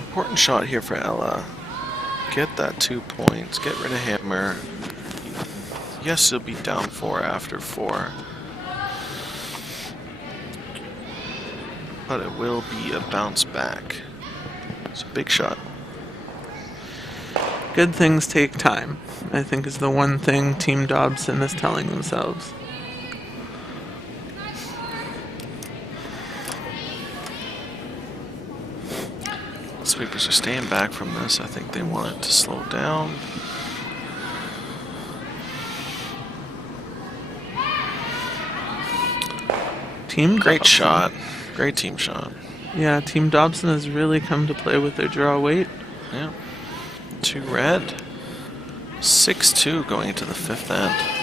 Important shot here for Ella. Get that 2 points. Get rid of Hammer. Yes, he'll be down 4 after 4. But it will be a bounce back. It's a big shot. Good things take time, I think, is the one thing Team Dobson is telling themselves. Sweepers are staying back from this. I think they want it to slow down. Great shot. Great team shot. Yeah, Team Dobson has really come to play with their draw weight. Yeah. 2 red. 6-2 going into the 5th end.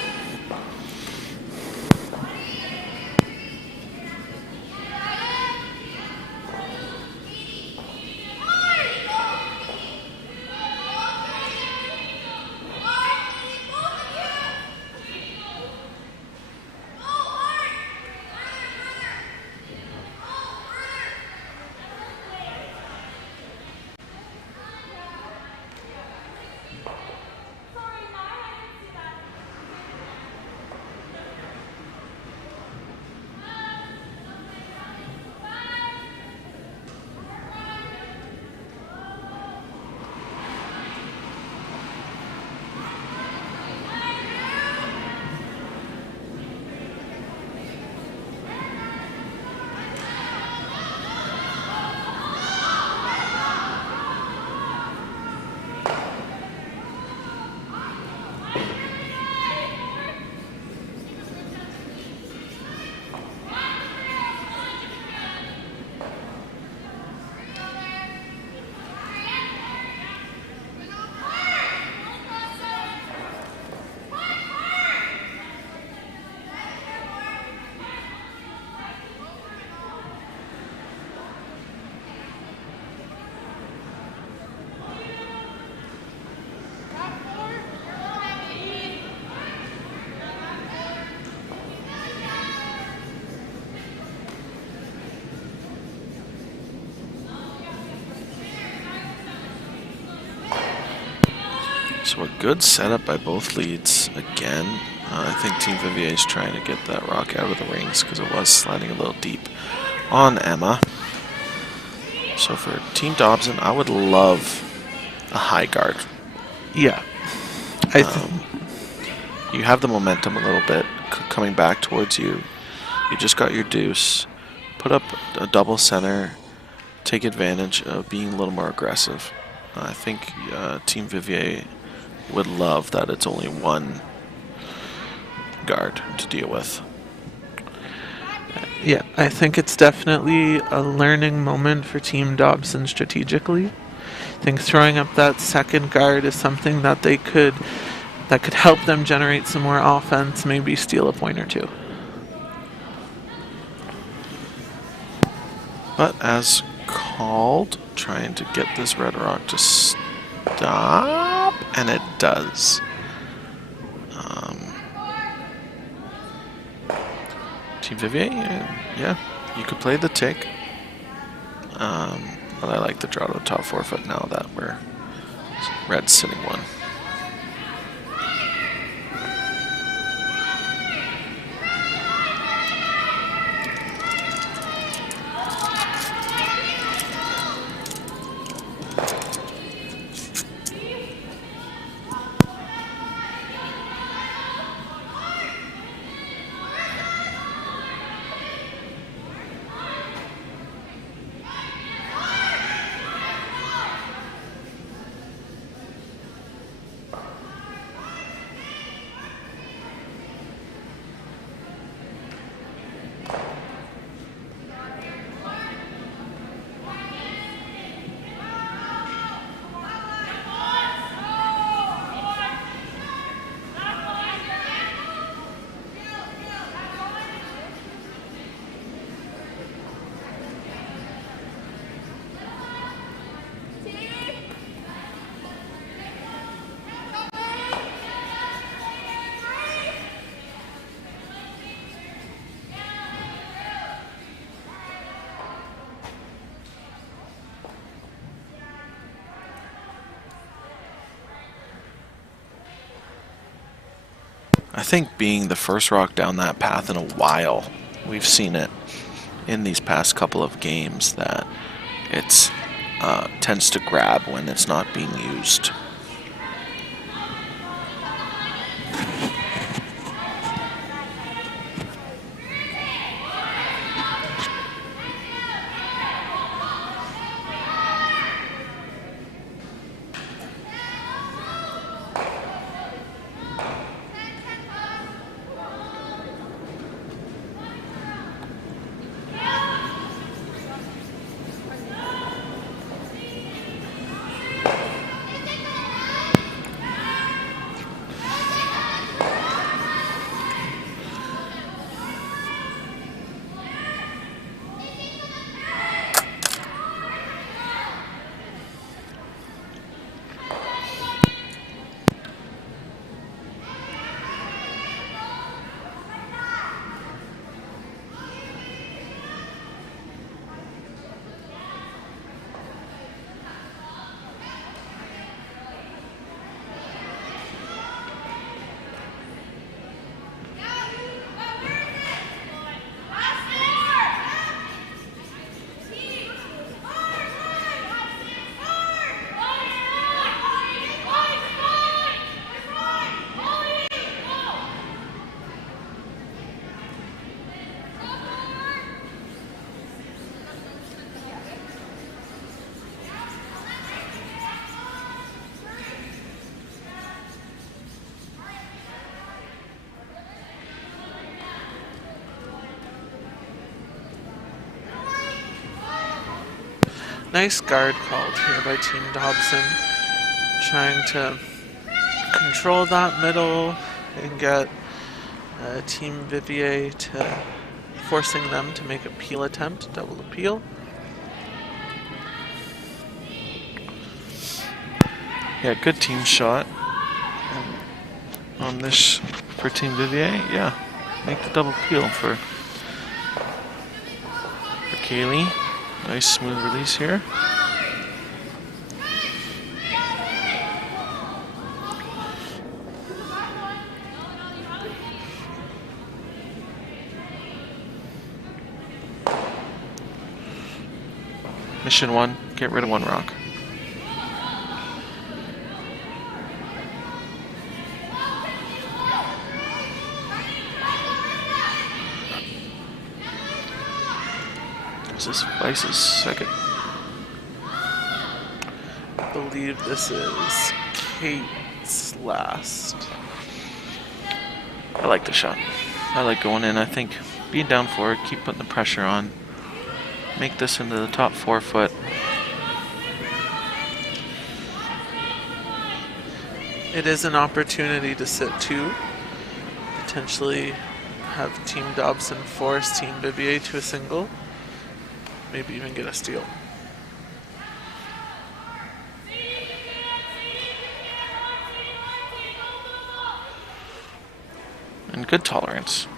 So a good setup by both leads again. I think Team Vivier is trying to get that rock out of the rings because it was sliding a little deep on Emma. So for Team Dobson, I would love a high guard. Yeah. You have the momentum a little bit coming back towards you. You just got your deuce. Put up a double center. Take advantage of being a little more aggressive. I think Team Vivier would love that it's only one guard to deal with. Yeah, I think it's definitely a learning moment for Team Dobson strategically. I think throwing up that second guard is something that could help them generate some more offense, maybe steal a point or two. But as called, trying to get this red rock to stop, and it does. Team Vivier, yeah, you could play the tick. But I like the draw to the top 4 foot now that we're red sitting one. I think being the first rock down that path in a while, we've seen it in these past couple of games that it's tends to grab when it's not being used. Nice guard called here by Team Dobson, trying to control that middle and get Team Vivier to forcing them to make a peel attempt, double appeal. Yeah, good team shot on this for Team Vivier. Yeah, make the double peel for Kaylee. Nice smooth release here. Mission 1, get rid of 1 rock. Is this Vice's second? I believe this is Kate's last. I like the shot. I like going in. I think being down forward, keep putting the pressure on. Make this into the top 4 foot. It is an opportunity to sit 2. Potentially have Team Dobson force Team Vivier to a single. Maybe even get a steal. And good tolerance.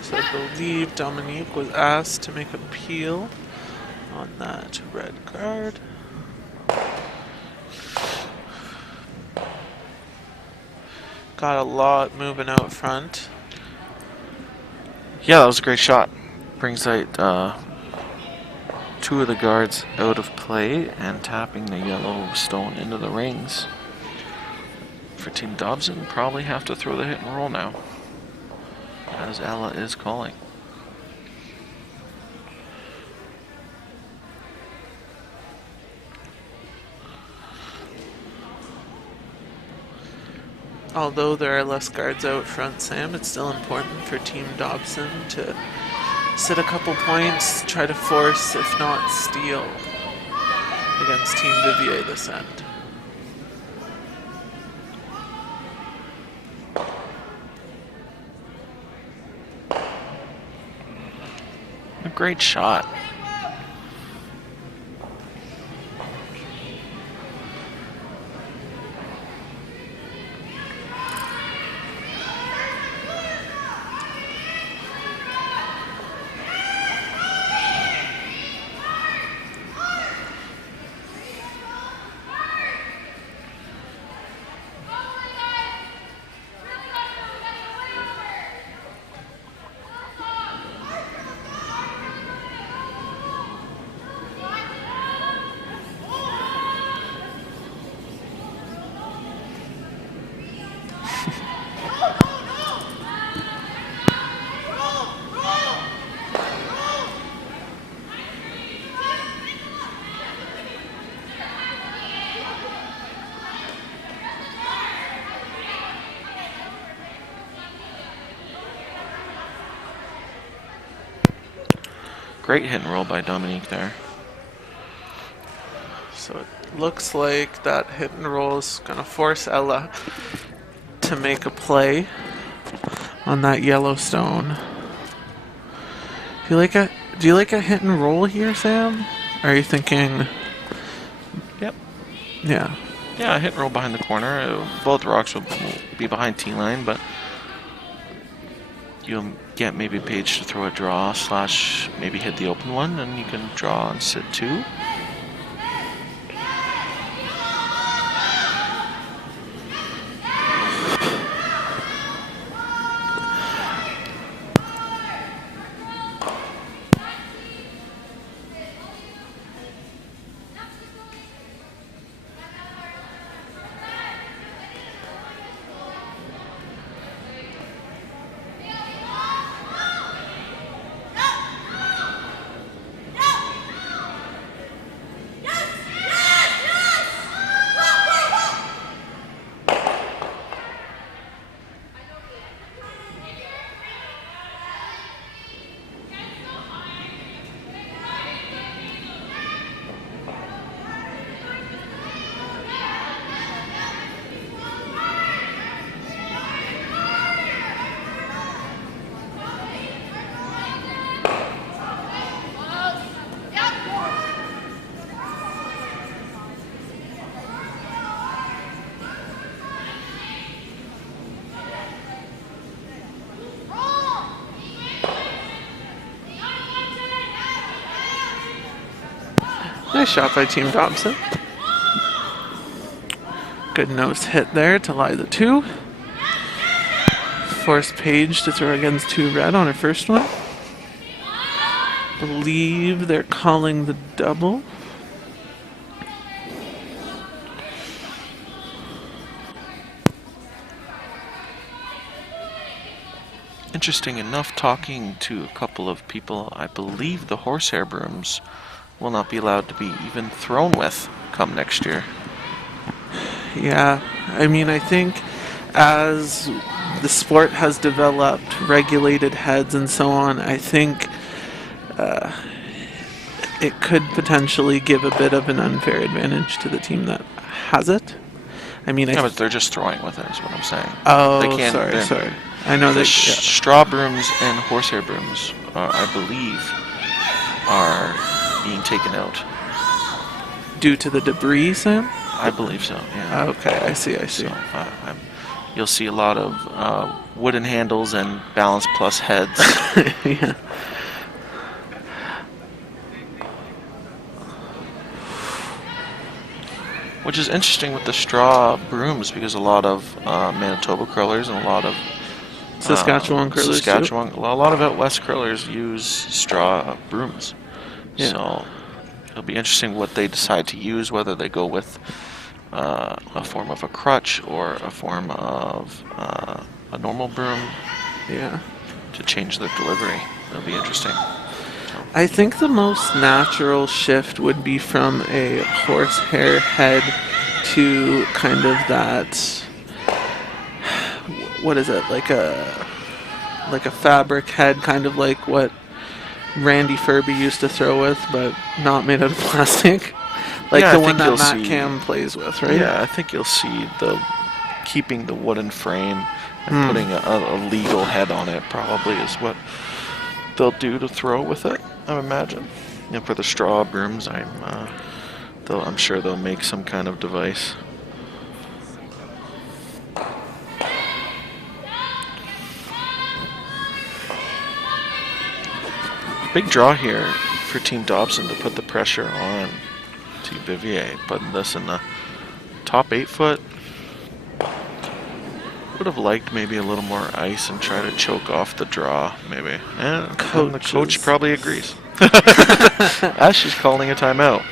So I believe Dominique was asked to make a peel on that red card. Got a lot moving out front. Yeah, that was a great shot. Brings out 2 of the guards out of play and tapping the yellow stone into the rings. For Team Dobson, probably have to throw the hit and roll now, as Ella is calling. Although there are less guards out front, Sam, it's still important for Team Dobson to sit a couple points, try to force, if not steal, against Team Vivier this end. A great shot. Great hit and roll by Dominique there. So it looks like that hit and roll is going to force Ella to make a play on that Yellowstone. Do you like a hit and roll here, Sam? Or are you thinking? Yep. Yeah. Yeah, hit and roll behind the corner. Both rocks will be behind T-line, but you'll get maybe Paige to throw a draw / maybe hit the open one, and you can draw and sit 2. Nice shot by Team Dobson. Good nose hit there to lie the 2. Force Paige to throw against 2 red on her first one. Believe they're calling the double. Interesting enough, talking to a couple of people, I believe the horsehair brooms will not be allowed to be even thrown with come next year. Yeah, I mean, I think as the sport has developed, regulated heads and so on, I think it could potentially give a bit of an unfair advantage to the team that has it. I mean, Yeah, but they're just throwing with it, is what I'm saying. Oh, they can't, sorry. I know the that straw brooms and horsehair brooms, I believe, are being taken out. Due to the debris, Sam? I believe so, yeah. Okay, I see. So, you'll see a lot of wooden handles and balance plus heads. Yeah. Which is interesting with the straw brooms because a lot of Manitoba curlers and a lot of Saskatchewan curlers too. A lot of out west curlers use straw brooms. Yeah. So it'll be interesting what they decide to use, whether they go with a form of a crutch or a form of a normal broom. Yeah. To change their delivery. It'll be interesting. I think the most natural shift would be from a horsehair head to kind of that, what is it, like a fabric head, kind of like what Randy Furby used to throw with, but not made out of plastic. Like the one that Matt Cam plays with, right? Yeah, I think you'll see keeping the wooden frame and putting a legal head on it probably is what they'll do to throw with it, I imagine. And for the straw brooms, I'm sure they'll make some kind of device. Big draw here for Team Dobson to put the pressure on Team Vivier, putting this in the top 8 foot. Would have liked maybe a little more ice and try to choke off the draw, maybe. And the coach probably agrees. As she's calling a timeout.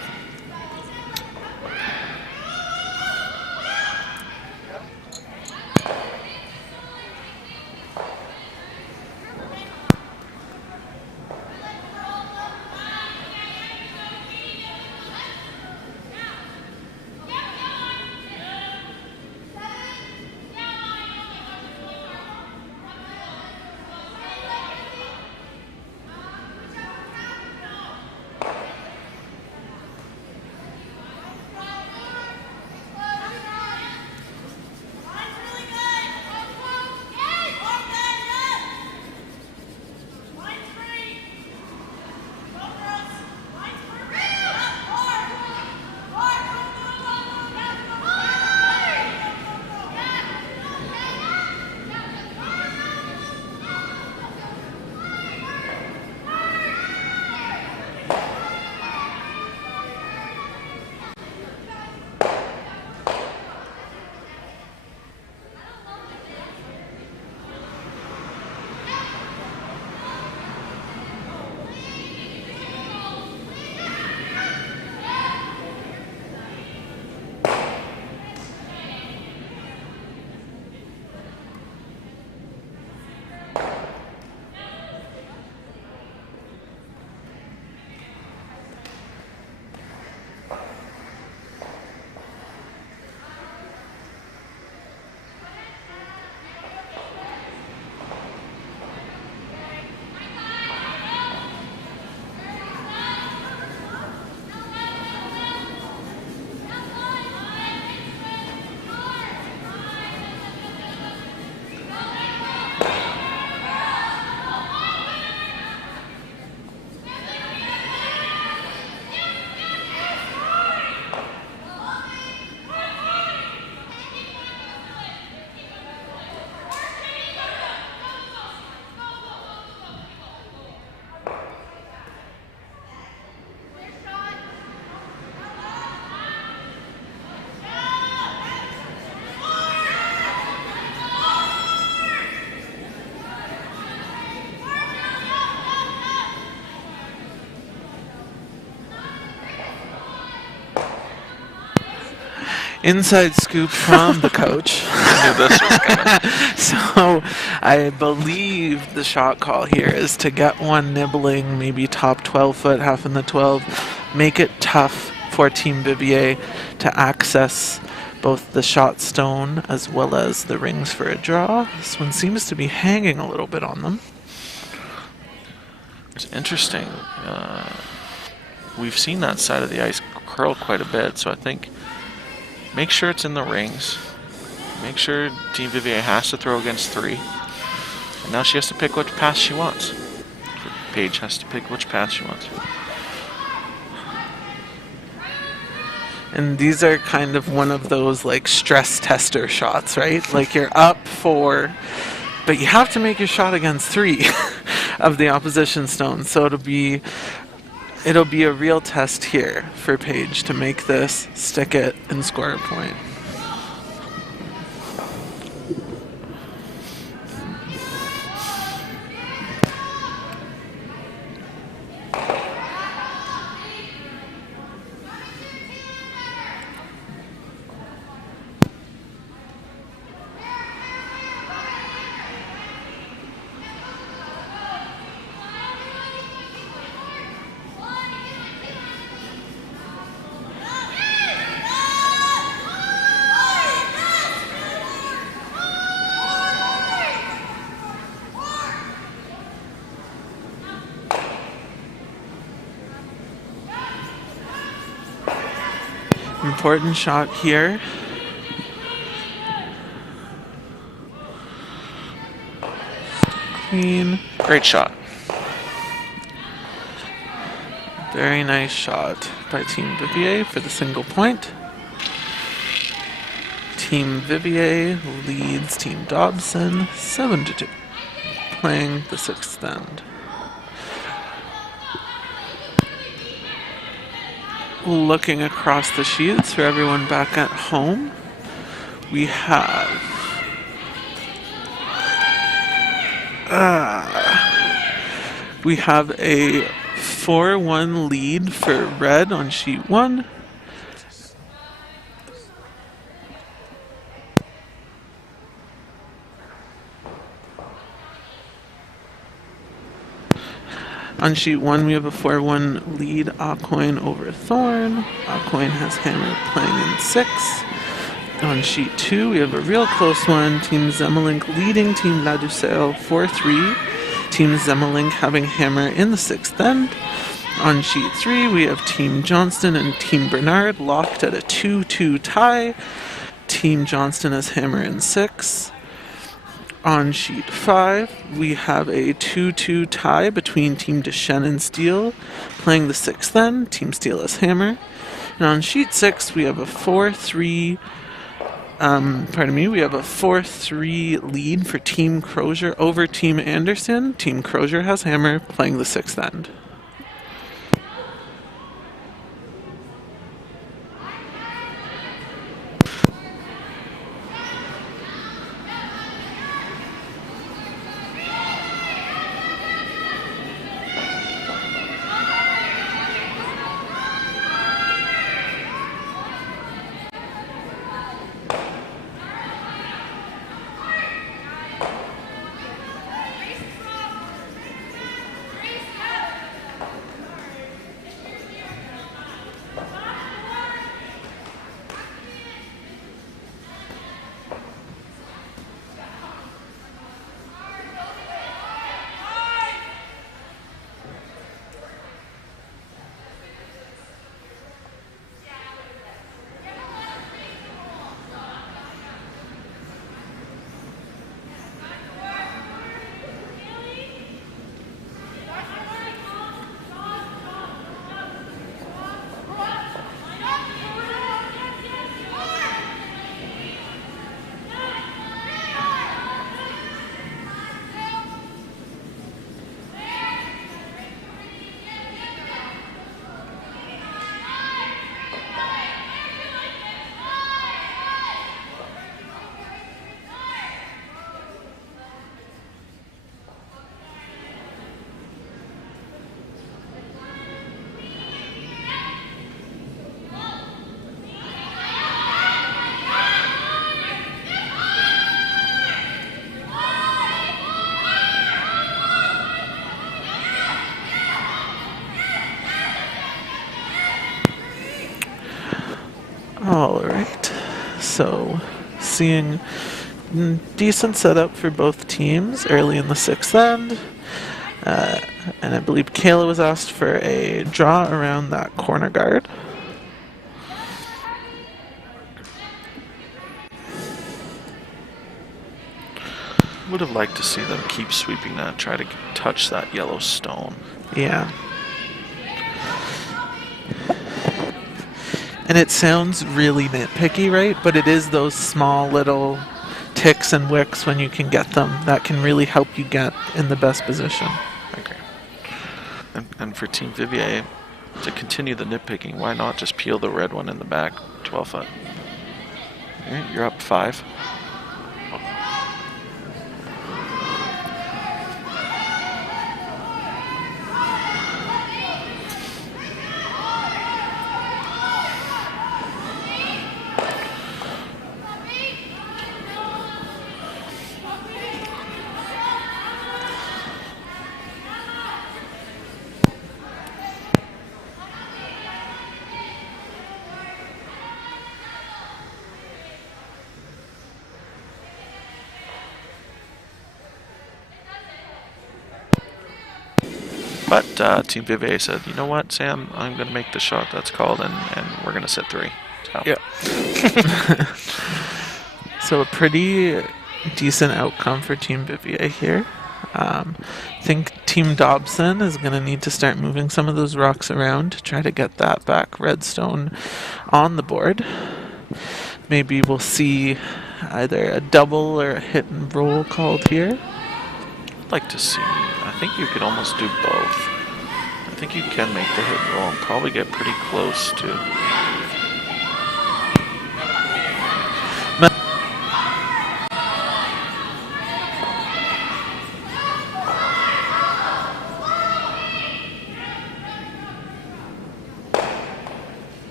Inside scoop from the coach. I knew this was coming. So I believe the shot call here is to get one nibbling, maybe top 12 foot, half in the 12, make it tough for Team Vivier to access both the shot stone as well as the rings for a draw. This one seems to be hanging a little bit on them. It's interesting. We've seen that side of the ice curl quite a bit, so I think make sure it's in the rings. Make sure Team Vivier has to throw against 3. And now she has to pick which pass she wants. Paige has to pick which pass she wants. And these are kind of one of those like stress tester shots, right? Like you're up 4, but you have to make your shot against 3 of the opposition stones. So it'll be a real test here for Paige to make this, stick it, and score a point. Important shot here. Queen. Great shot. Very nice shot by Team Vivier for the single point. Team Vivier leads Team Dobson 7-2, playing the 6th end. Looking across the sheets for everyone back at home, we have a 4-1 lead for red on sheet 1. On sheet 1, we have a 4-1 lead, Aucoin over Thorn. Aucoin has hammer playing in 6. On sheet 2, we have a real close one. Team Zemelink leading Team Ladoucelle 4-3. Team Zemelink having hammer in the 6th end. On sheet 3, we have Team Johnston and Team Bernard locked at a 2-2 tie. Team Johnston has hammer in 6. On sheet 5, we have a 2-2 tie between Team Deschênes and Steele, playing the 6th end. Team Steele has hammer. And on sheet 6, we have a 4-3 lead for Team Crozier over Team Anderson. Team Crozier has hammer, playing the 6th end. So seeing decent setup for both teams early in the sixth end. And I believe Kayla was asked for a draw around that corner guard. Would have liked to see them keep sweeping that, try to touch that yellow stone. Yeah. And it sounds really nitpicky, right? But it is those small little ticks and wicks when you can get them that can really help you get in the best position. I agree. And for Team Vivier, to continue the nitpicking, why not just peel the red one in the back 12 foot? Okay, you're up 5. But Team Vivier said, you know what, Sam, I'm going to make the shot that's called, and we're going to set 3. So. Yeah. So a pretty decent outcome for Team Vivier here. I think Team Dobson is going to need to start moving some of those rocks around to try to get that back redstone on the board. Maybe we'll see either a double or a hit and roll called here. I'd like to see. I think you could almost do both. I think you can make the hit and roll and probably get pretty close to.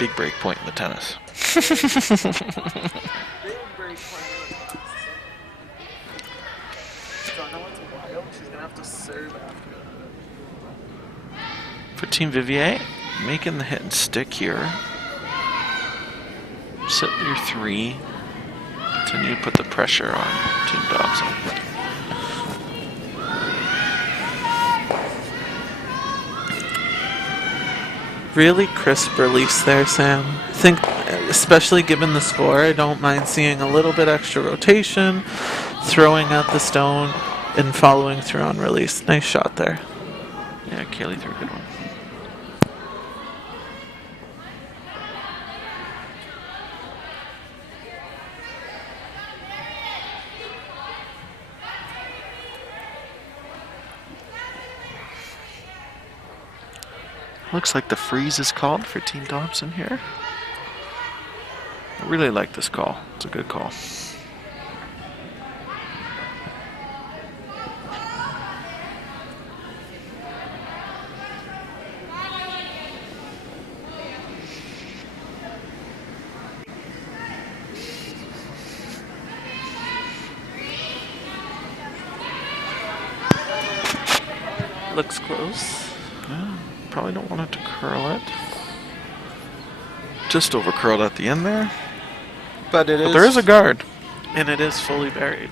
Big break point in the tennis. For Team Vivier, making the hit and stick here. Sit your 3. Continue to put the pressure on Team Dobson. Really crisp release there, Sam. I think, especially given the score, I don't mind seeing a little bit extra rotation, throwing out the stone, and following through on release. Nice shot there. Yeah, Kaylee threw a good one. Looks like the freeze is called for Team Dobson here. I really like this call. It's a good call. Looks close. Yeah, probably don't want it to curl it. Just over curled at the end there. But there is a guard. And it is fully buried.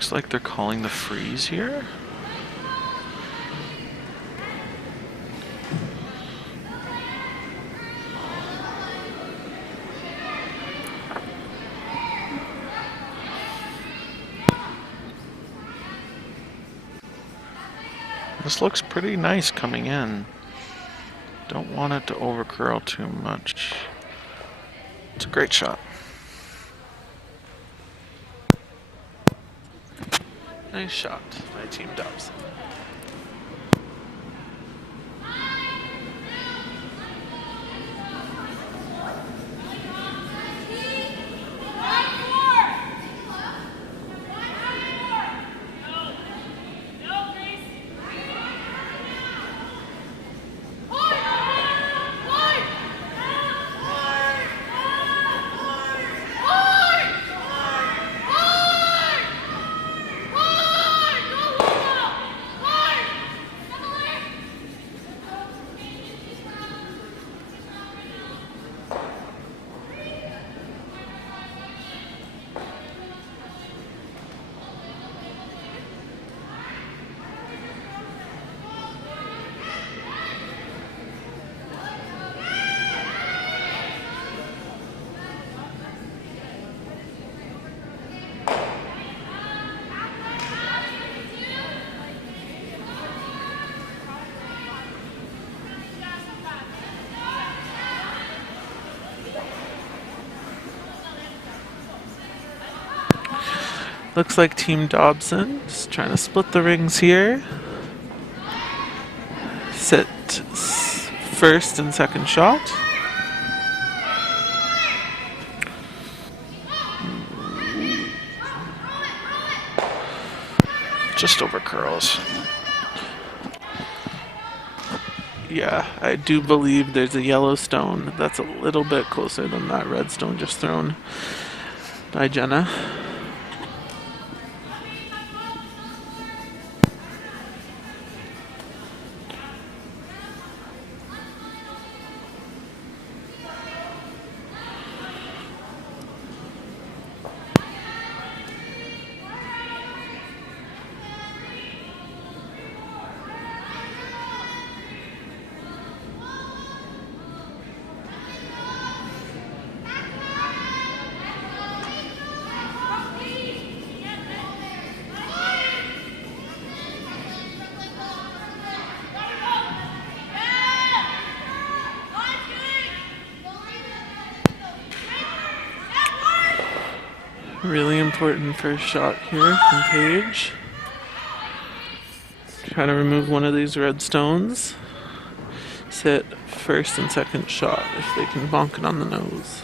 Looks like they're calling the freeze here. This looks pretty nice coming in. Don't want it to overcurl too much. It's a great shot. Nice shot by Team Dobson. Looks like Team Dobson just trying to split the rings here. Sit first and second shot. Just over curls. Yeah, I do believe there's a yellow stone that's a little bit closer than that red stone just thrown by Jenna. Really important first shot here from Paige. Try to remove one of these red stones. Sit first and second shot if they can bonk it on the nose.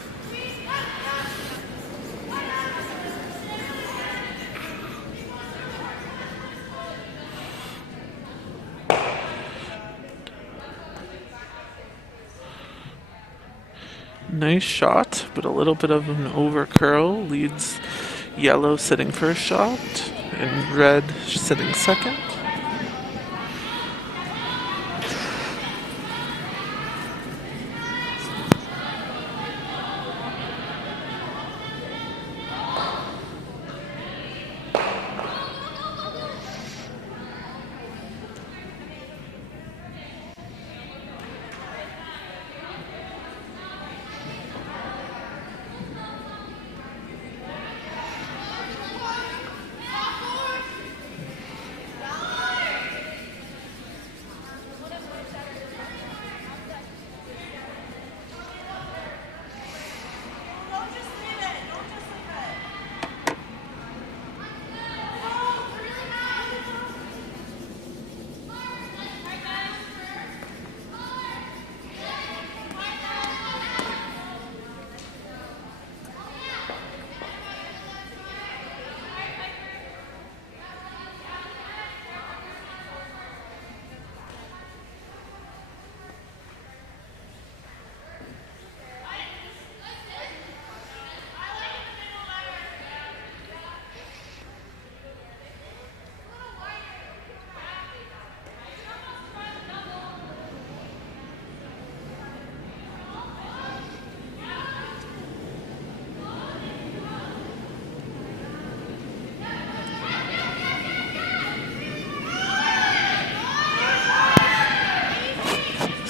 Nice shot, but a little bit of an over curl leads yellow sitting first shot and red sitting second.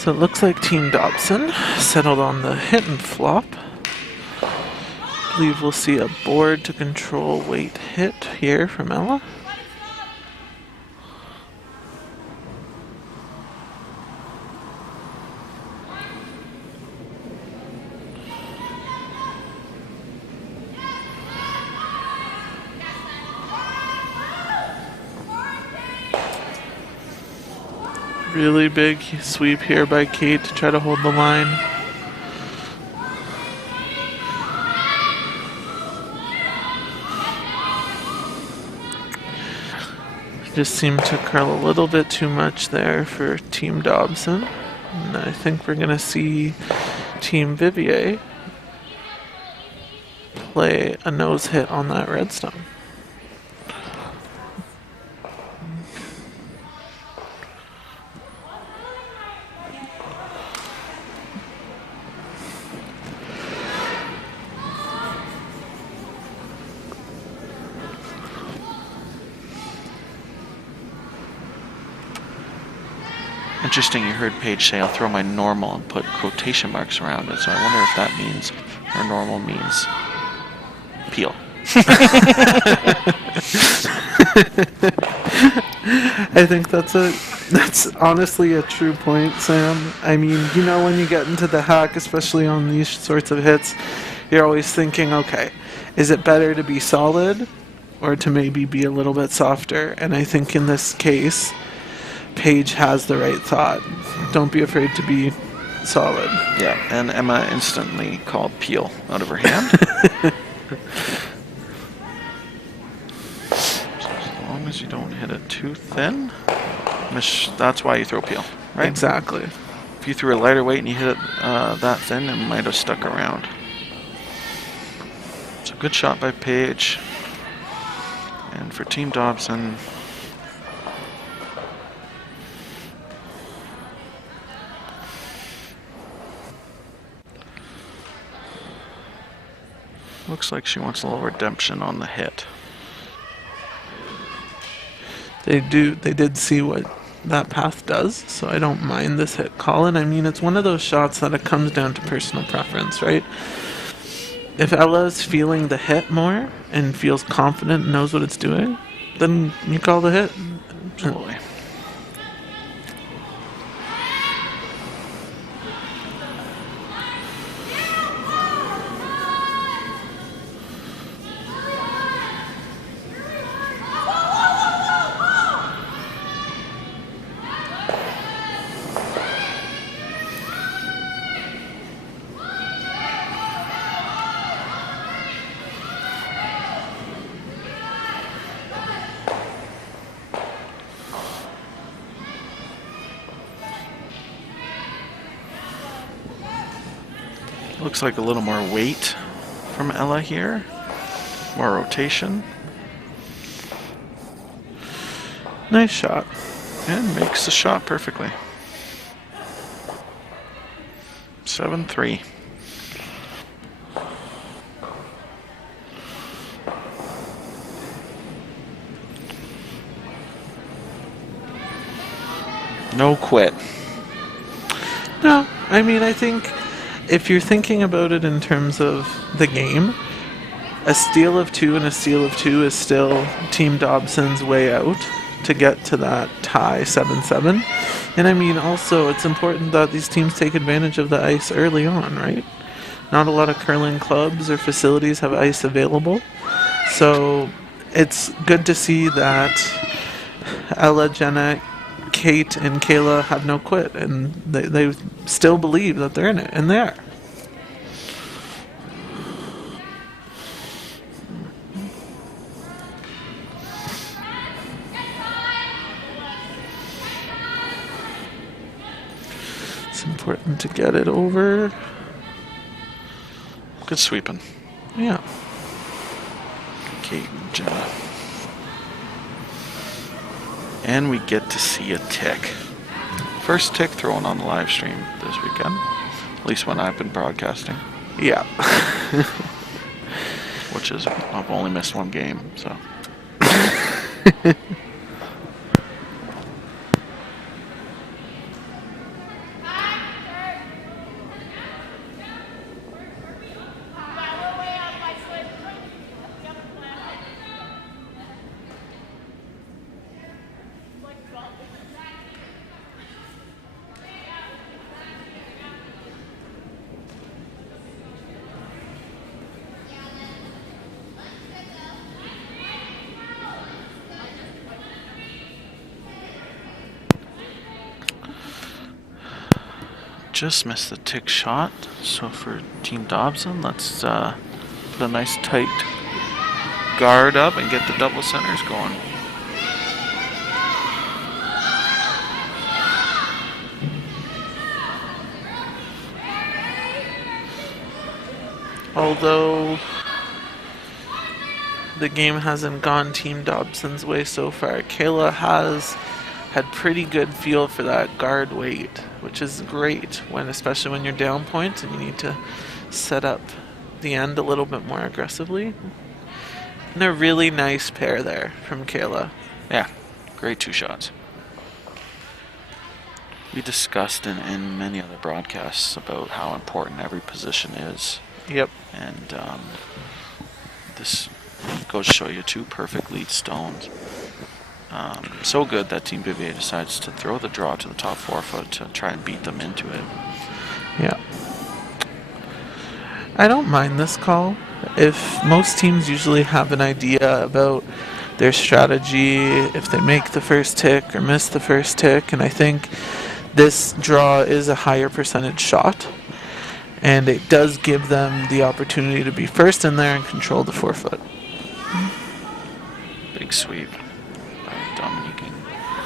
So it looks like Team Dobson settled on the hit and flop. I believe we'll see a board to control weight hit here from Ella. Really big sweep here by Kate to try to hold the line. Just seemed to curl a little bit too much there for Team Dobson. And I think we're going to see Team Vivier play a nose hit on that redstone. Interesting, you heard Paige say, I'll throw my normal and put quotation marks around it, so I wonder if that means her normal means peel. I think that's honestly a true point, Sam. I mean, you know, when you get into the hack, especially on these sorts of hits, you're always thinking, okay, is it better to be solid or to maybe be a little bit softer? And I think in this case, Paige has the right thought. Don't be afraid to be solid. Yeah, and Emma instantly called peel out of her hand. So as long as you don't hit it too thin, that's why you throw peel, right? Exactly. If you threw a lighter weight and you hit it that thin, it might have stuck around. It's a good shot by Paige. And for Team Dobson, looks like she wants a little redemption on the hit. They did see what that path does, so I don't mind this hit, Colin. I mean, it's one of those shots that it comes down to personal preference, right? If Ella's feeling the hit more and feels confident and knows what it's doing, then you call the hit. Absolutely. Looks like a little more weight from Ella here. More rotation. Nice shot. And makes the shot perfectly. 7-3. No quit. No, I mean, I think if you're thinking about it in terms of the game, a steal of 2 and a steal of 2 is still Team Dobson's way out to get to that tie 7-7. And I mean, also, it's important that these teams take advantage of the ice early on, right? Not a lot of curling clubs or facilities have ice available. So it's good to see that Ella, Jenna, Kate, and Kayla have no quit, and they still believe that they're in it, and they are. It's important to get it over. Good sweeping. Yeah. Kate and Jenna. And we get to see a tick. First tick thrown on the live stream this weekend. At least when I've been broadcasting. Yeah. Which is, I've only missed one game, so. just missed the tick shot. So for Team Dobson, let's put a nice tight guard up and get the double centers going. Although the game hasn't gone Team Dobson's way so far, Kayla has had pretty good feel for that guard weight, which is great especially when you're down point and you need to set up the end a little bit more aggressively. And a really nice pair there from Kayla. Yeah, great 2 shots. We discussed in many other broadcasts about how important every position is. Yep. And this goes to show you 2 perfect lead stones. So good that Team Vivier decides to throw the draw to the top 4 foot to try and beat them into it. Yeah. I don't mind this call. If most teams usually have an idea about their strategy, if they make the first tick or miss the first tick, and I think this draw is a higher percentage shot, and it does give them the opportunity to be first in there and control the 4 foot. Big sweep by Dominique and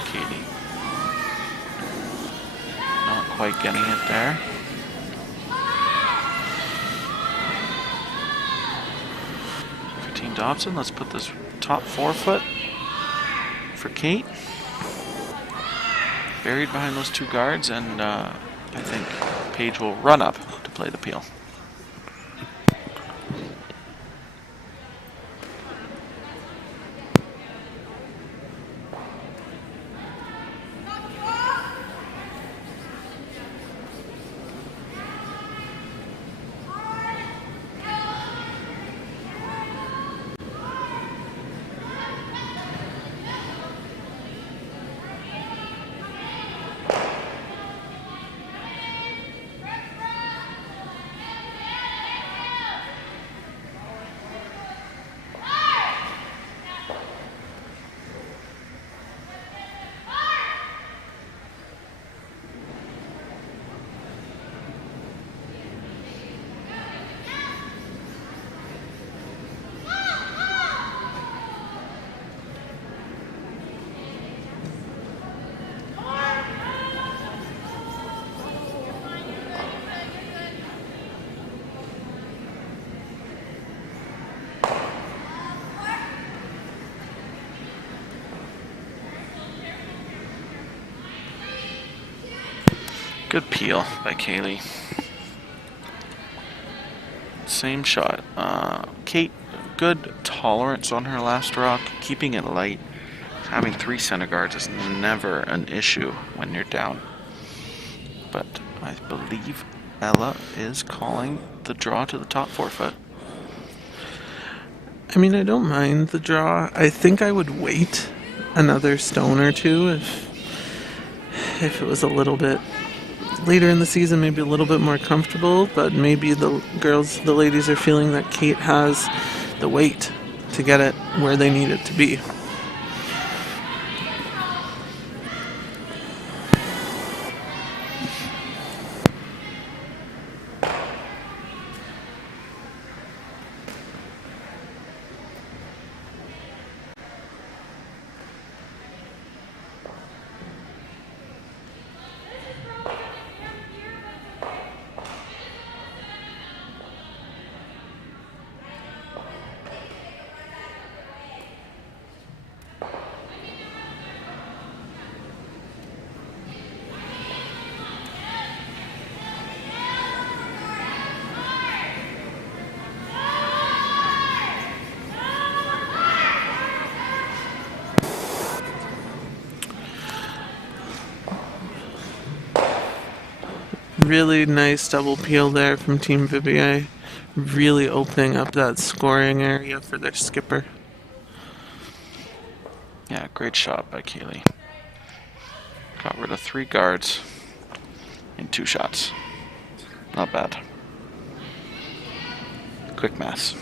Katie. Not quite getting it there. For Team Dobson, let's put this top 4 foot for Kate. Buried behind those 2 guards, and I think Paige will run up to play the peel. Good peel by Kaylee. Same shot. Kate, good tolerance on her last rock, keeping it light. Having 3 center guards is never an issue when you're down. But I believe Ella is calling the draw to the top 4 foot. I mean, I don't mind the draw. I think I would wait another stone or 2 if it was a little bit later in the season, maybe a little bit more comfortable, but maybe the ladies are feeling that Kate has the weight to get it where they need it to be. Really nice double peel there from Team Vivier, really opening up that scoring area for their skipper. Yeah, great shot by Kaylee. Got rid of 3 guards in 2 shots. Not bad. Quick mass.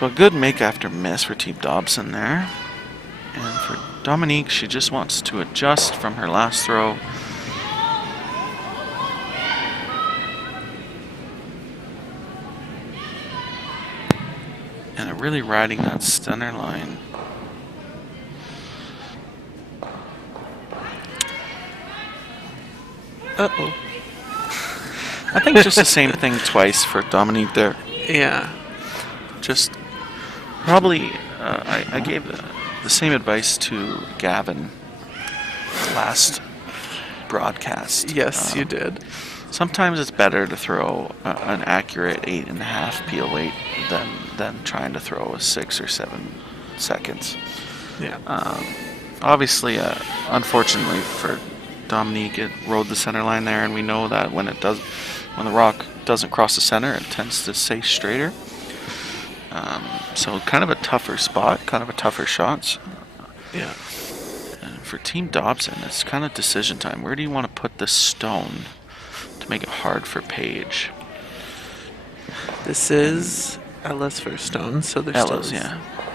So a good make after miss for Team Dobson there. And for Dominique, she just wants to adjust from her last throw. And really riding that center line. Uh-oh. I think just the same thing twice for Dominique there. Yeah. Just probably, I gave the same advice to Gavin last broadcast. Yes, you did. Sometimes it's better to throw an accurate 8.5 peel weight than trying to throw a 6 or 7 seconds. Yeah. Obviously, unfortunately for Dominique, it rode the center line there, and we know that when the rock doesn't cross the center, it tends to stay straighter. So kind of a tougher spot, kind of a tougher shots. Yeah. And for Team Dobson, it's kind of decision time. Where do you want to put this stone to make it hard for Paige? This is Ella's first stone, so there's Ella's, still...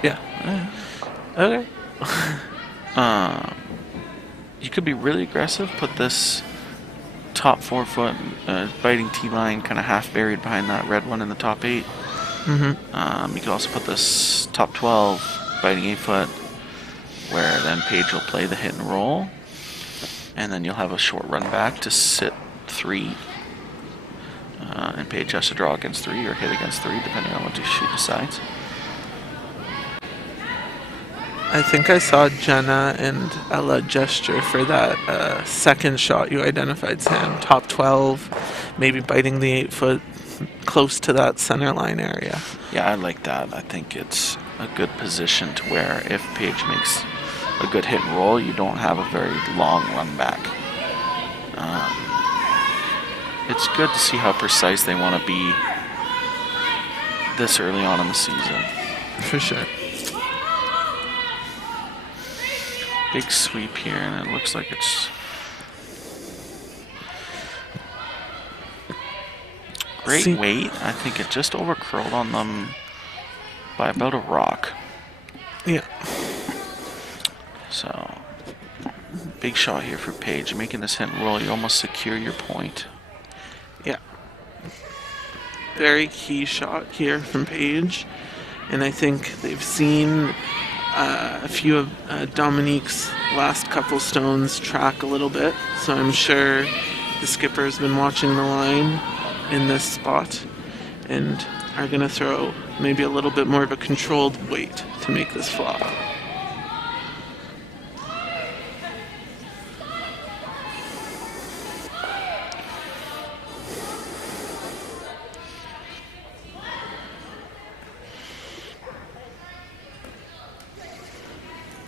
yeah. Okay. You could be really aggressive, put this top 4 foot biting T-line kind of half buried behind that red one in the top 8. You could also put this top 12 biting 8 foot, where then Paige will play the hit and roll, and then you'll have a short run back to sit 3, and Paige has to draw against 3 or hit against 3, depending on what she decides. I think I saw Jenna and Ella gesture for that second shot you identified, Sam. Top 12, maybe biting the 8 foot close to that center line area. Yeah, I like that. I think it's a good position to where if Paige makes a good hit and roll, you don't have a very long run back. It's good to see how precise they want to be this early on in the season. For sure. Big sweep here, and it looks like it's great weight. I think it just over curled on them by about a rock. Yeah. So big shot here for Paige. Making this hit and roll, you almost secure your point. Yeah. Very key shot here from Paige, and I think they've seen a few of Dominique's last couple stones track a little bit, so I'm sure the skipper's been watching the line in this spot and are going to throw maybe a little bit more of a controlled weight to make this flop.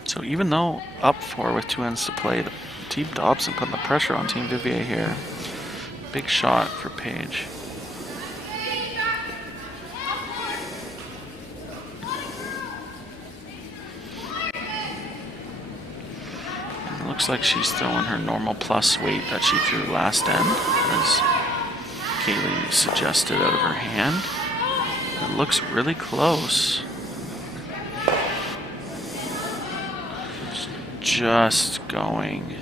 So even though up 4 with 2 ends to play, Team Dobson putting the pressure on Team Vivier here. Big shot for Paige. And it looks like she's throwing her normal plus weight that she threw last end, as Kaylee suggested out of her hand. It looks really close. Just going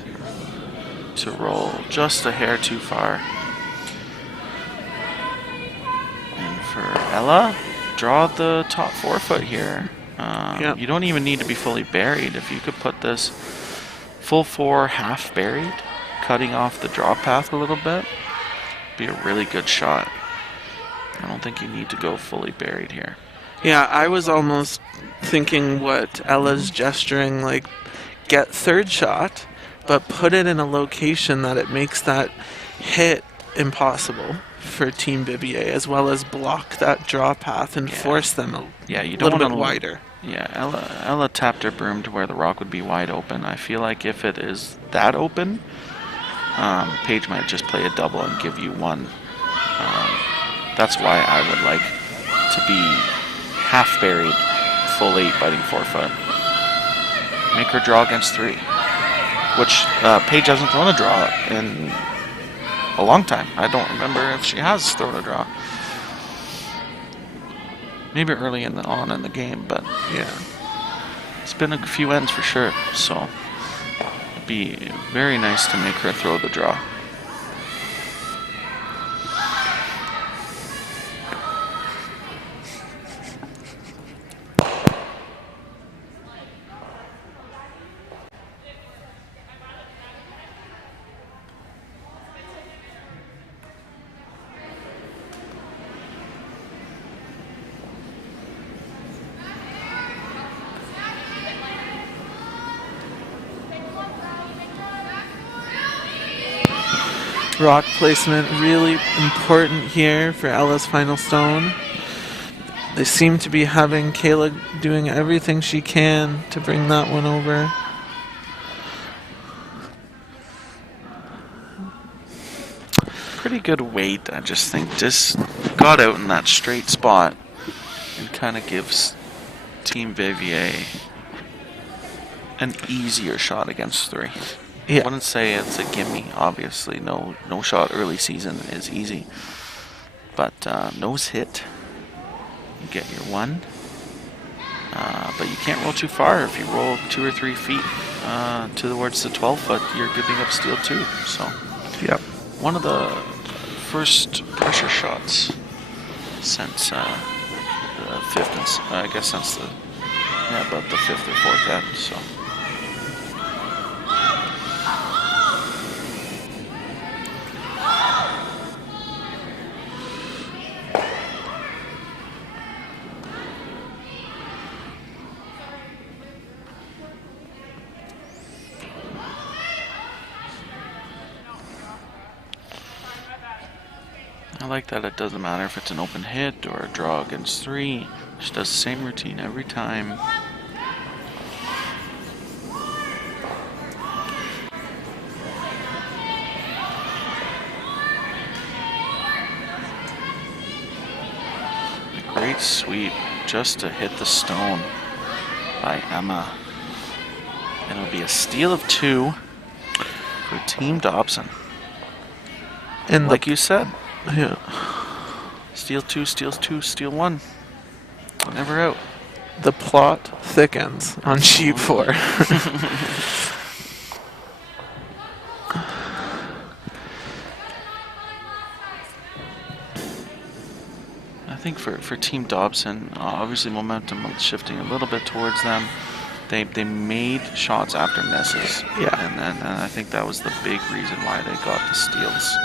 to roll just a hair too far. And for Ella, draw the top 4 foot here. Yep. You don't even need to be fully buried. If you could put this full 4 half buried, cutting off the draw path a little bit, be a really good shot. I don't think you need to go fully buried here. Yeah, I was almost thinking what Ella's gesturing, like, get third shot, but put it in a location that it makes that hit impossible for Team Vivier, as well as block that draw path and force them a little bit wider. Yeah, Ella tapped her broom to where the rock would be wide open. I feel like if it is that open, Paige might just play a double and give you 1. That's why I would like to be half buried, full 8 biting 4 foot. Make her draw against 3, which Paige hasn't thrown a draw in a long time. I don't remember if she has thrown a draw. maybe early on in the game, but Yeah. it's been a few ends for sure. So it'd be very nice to make her throw the draw. Rock placement really important here for Ella's final stone. They seem to be having Kayla doing everything she can to bring that one over. Pretty good weight, I just think. Just got out in that straight spot and kind of gives Team Vivier an easier shot against 3. Yeah. I wouldn't say it's a gimme, obviously. No shot early season is easy. But nose hit, you get your 1. But you can't roll too far. If you roll 2 or 3 feet towards the 12-foot, you're giving up steel 2. So, Yep. one of the first pressure shots since the 5th, and I guess since about the 5th or 4th end. So. I like that it doesn't matter if it's an open hit or a draw against 3. She does the same routine every time. A great sweep just to hit the stone by Emma. And it'll be a steal of 2 for Team Dobson. And like you said, yeah, steal 2, steals 2, steal 1. Never out. the plot thickens on sheet 4. I think for Team Dobson, obviously momentum shifting a little bit towards them. They made shots after misses. Yeah. And I think that was the big reason why they got the steals.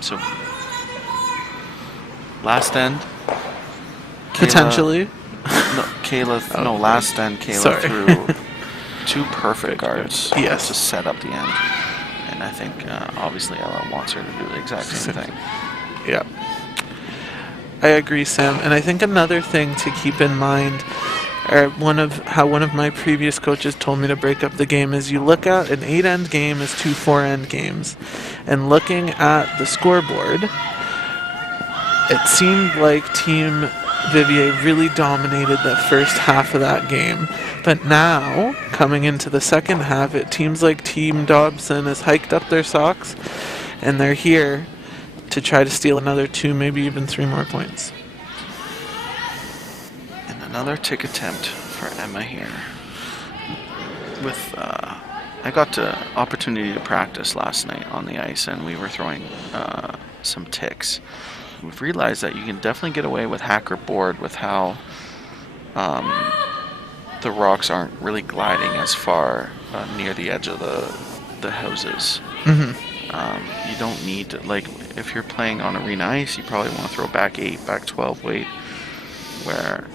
So last end. Potentially. Last end Kayla Sorry. threw 2 perfect guards Yes. to set up the end. And I think obviously Ella wants her to do the exact same thing. Yeah. I agree, Sam. And I think another thing to keep in mind, or one of my previous coaches told me to break up the game, is you look at an 8-end game as 2 4-end games. And looking at the scoreboard, it seemed like Team Vivier really dominated the first half of that game. But now, coming into the second half, it seems like Team Dobson has hiked up their socks, and they're here to try to steal another 2, maybe even 3 more points. And another tick attempt for Emma here. With I got the opportunity to practice last night on the ice, and we were throwing some ticks. We've realized that you can definitely get away with hacker board with how the rocks aren't really gliding as far near the edge of the houses. You don't need to, like, if you're playing on arena ice, you probably want to throw back 8, back 12 weight, where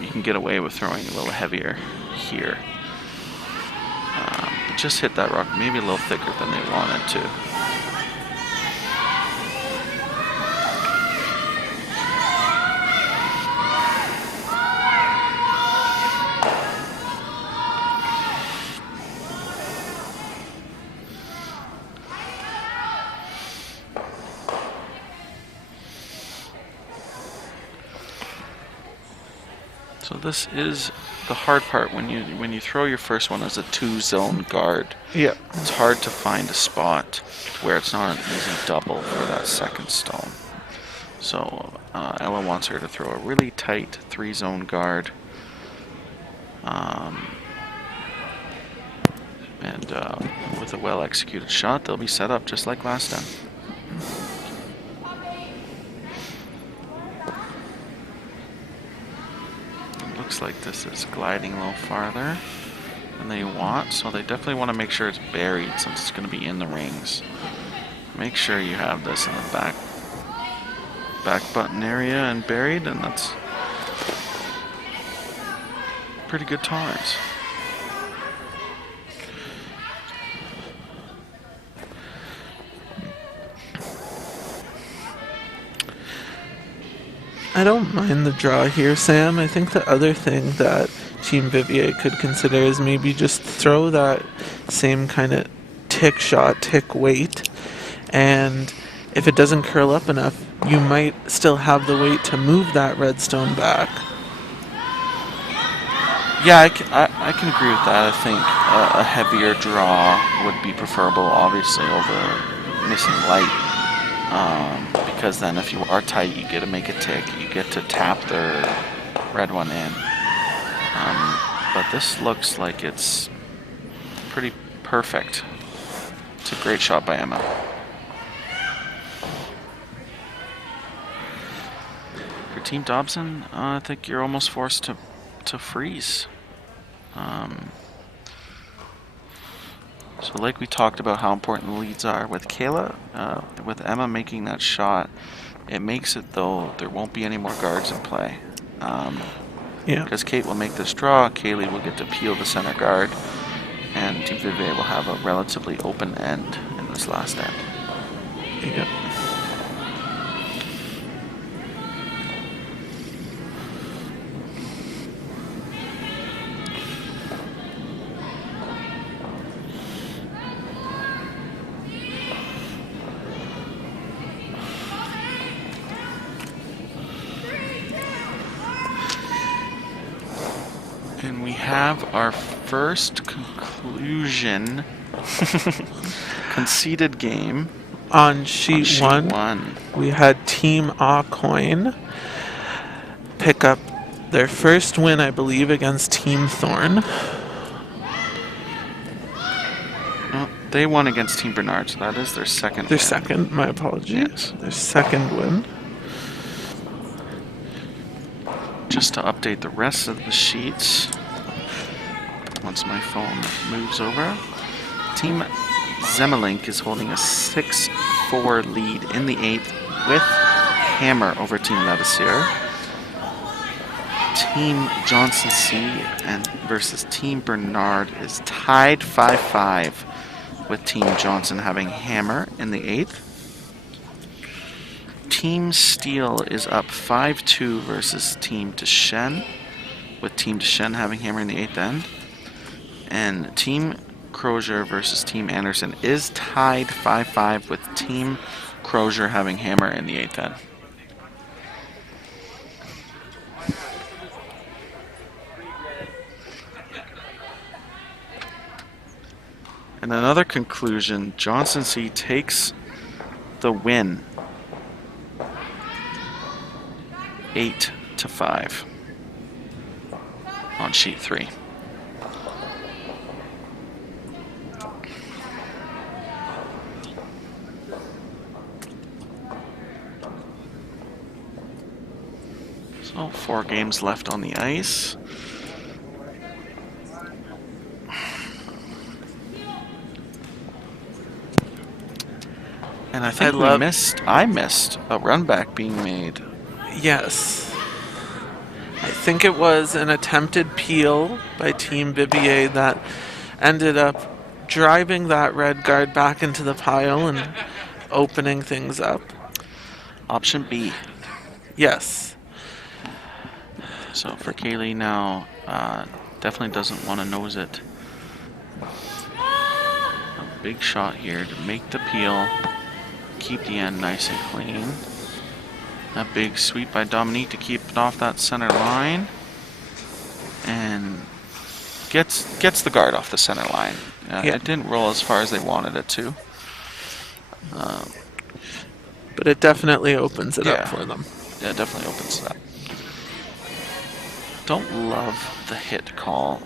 you can get away with throwing a little heavier here. But just hit that rock maybe a little thicker than they wanted to. So this is the hard part when you throw your first one as a 2-zone guard. Yeah. It's hard to find a spot where it's not an easy double for that second stone. So Ella wants her to throw a really tight 3-zone guard. And with a well-executed shot, they'll be set up just like last time. It looks like this is gliding a little farther than they want, so they definitely want to make sure it's buried since it's going to be in the rings. Make sure you have this in the back button area and buried, and that's pretty good tolerance. I don't mind the draw here, Sam. I think the other thing that Team Vivier could consider is maybe just throw that same kind of tick shot, tick weight, and if it doesn't curl up enough, you might still have the weight to move that redstone back. Yeah, I can agree with that. I think a heavier draw would be preferable, obviously, over missing light. Because then if you are tight, you get to make a tick. You get to tap the red one in. But this looks like it's pretty perfect. It's a great shot by Emma. For Team Dobson, I think you're almost forced to freeze. So like we talked about how important the leads are with Kayla, with Emma making that shot, it makes it though there won't be any more guards in play. Because Kate will make this draw, Kaylee will get to peel the center guard, and Team Vivier will have a relatively open end in this last end. Yeah. And we have our first conclusion conceded game On sheet one, we had Team Coin pick up their first win, I believe, against Team Thorn. Well, they won against Team Bernard, so that is their second Their win. second, my apologies. Yes. Their second win. Just to update the rest of the sheets, once my phone moves over, Team Zemelink is holding a 6-4 lead in the 8th with hammer over Team Levisier. Team Johnson C versus Team Bernard is tied 5-5 with Team Johnson having hammer in the 8th. Team Steel is up 5-2 versus Team Deshen, with Team Deshen having hammer in the 8th end. And Team Crozier versus Team Anderson is tied 5-5 with Team Crozier having hammer in the 8th end. And another conclusion, Johnson C takes the win 8-5 on sheet 3. So 4 games left on the ice. And I think I missed a run back being made. Yes. I think it was an attempted peel by Team Vivier that ended up driving that red guard back into the pile and opening things up. Option B. Yes. So for Kaylee now, definitely doesn't want to nose it. A big shot here to make the peel, keep the end nice and clean. A big sweep by Dominique to keep it off that center line, and gets the guard off the center line. It didn't roll as far as they wanted it to. But it definitely opens it up Yeah. for them. Yeah, it definitely opens it up. Don't love the hit call.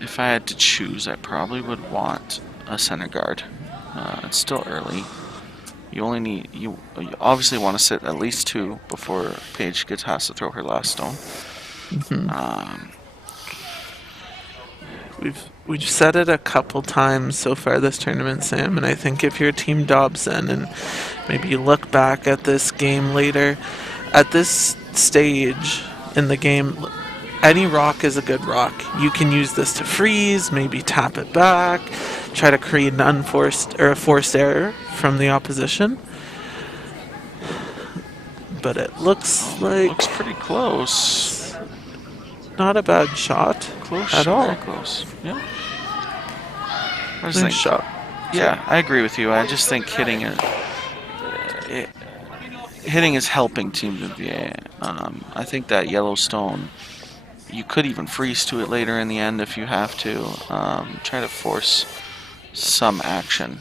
If I had to choose, I probably would want a center guard. It's still early. You obviously want to sit at least 2 before Paige has to throw her last stone. We've said it a couple times so far this tournament, Sam, and I think if you're Team Dobson and maybe you look back at this game later, at this stage in the game, any rock is a good rock. You can use this to freeze, maybe tap it back, try to create an unforced or a forced error from the opposition. But it looks like Looks pretty close. not a bad shot Close at all. Very close. Yeah. I just Nice think, shot. yeah, I agree with you. I just think hitting is helping Team Vivier. I think that Yellowstone, you could even freeze to it later in the end if you have to. Try to force some action.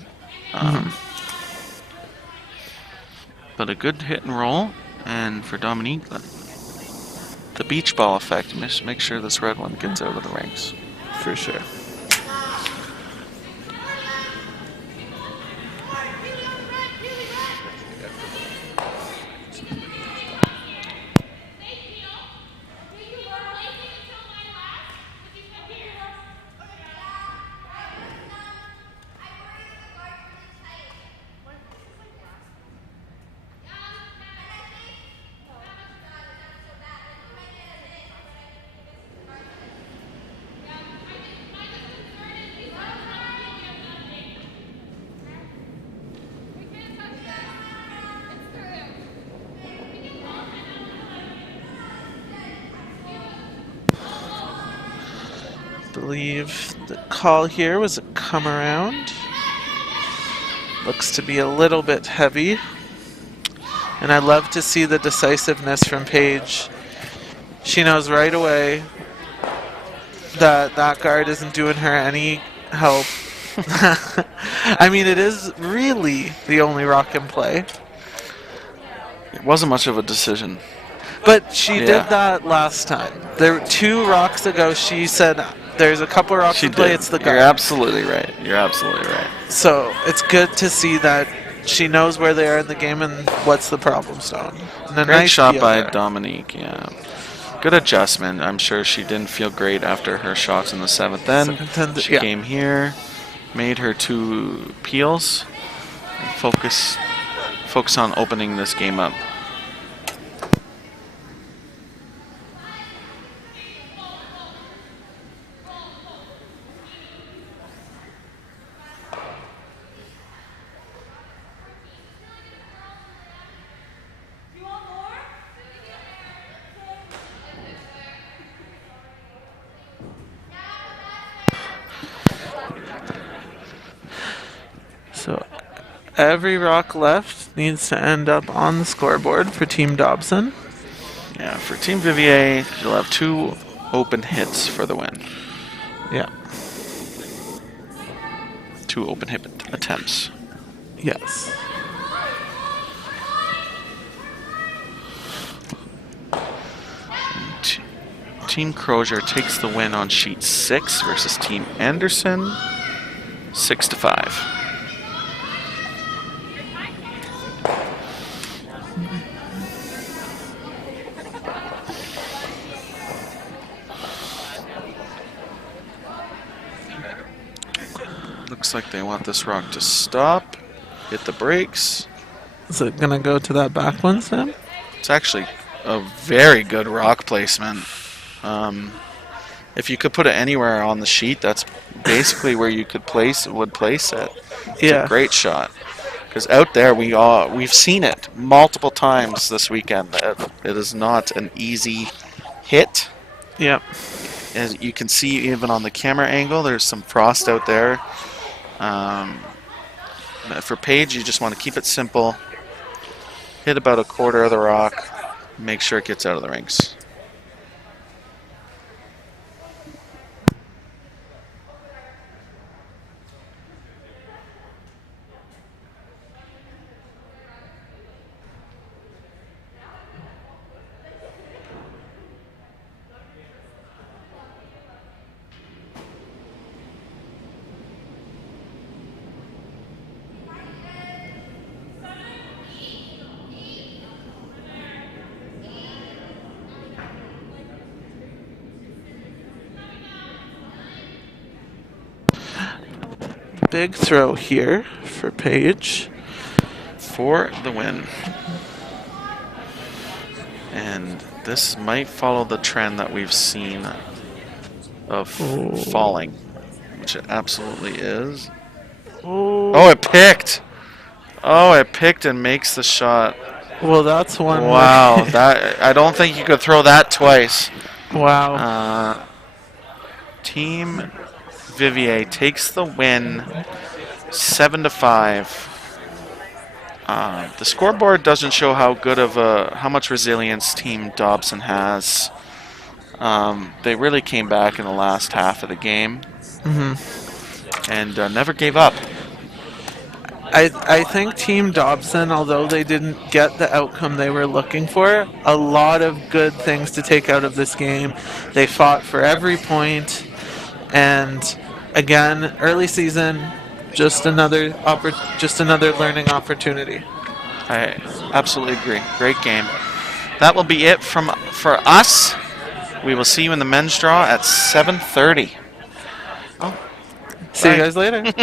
But a good hit and roll, and for Dominique, the beach ball effect. Make sure this red one gets out of the rings. For sure. Believe the call here was a come around. Looks to be a little bit heavy. And I love to see the decisiveness from Paige. She knows right away that that guard isn't doing her any help. I mean, it is really the only rock in play. It wasn't much of a decision. But she Yeah. did that last time. There were 2 rocks ago. She said, "There's a couple rocks in play. It's the guard." You're absolutely right. You're absolutely right. So it's good to see that she knows where they are in the game and what's the problem stone. And a Great nice shot feel by there. Dominique. Yeah. Good adjustment. I'm sure she didn't feel great after her shots in the 7th end. She yeah. came here, made her 2 peels, and focus on opening this game up. So every rock left needs to end up on the scoreboard for Team Dobson. Yeah, for Team Vivier, you'll have 2 open hits for the win. Yeah. 2 open hit attempts. Yes. Team Crozier takes the win on sheet 6 versus Team Anderson, 6-5. Looks like they want this rock to stop, hit the brakes. Is it going to go to that back one, Sam? It's actually a very good rock placement. If you could put it anywhere on the sheet, that's basically where you would place it. It's Yeah. a great shot. Because out there, we've seen it multiple times this weekend. It is not an easy hit. Yep. As you can see, even on the camera angle, there's some frost out there. For Paige, you just want to keep it simple. Hit about a quarter of the rock. Make sure it gets out of the rings. big throw here for Paige. For the win. And this might follow the trend that we've seen of falling, which it absolutely is. Oh, it picked. Oh, it picked and makes the shot. Well, that's one. Wow, that I don't think you could throw that twice. Wow. Team Vivier takes the win, 7-5. The scoreboard doesn't show how good of how much resilience Team Dobson has. They really came back in the last half of the game, and never gave up. I think Team Dobson, although they didn't get the outcome they were looking for, a lot of good things to take out of this game. They fought for every point, and again, early season, just another learning opportunity. I absolutely agree. Great game. That will be it for us. We will see you in the men's draw at 7:30. See you guys later.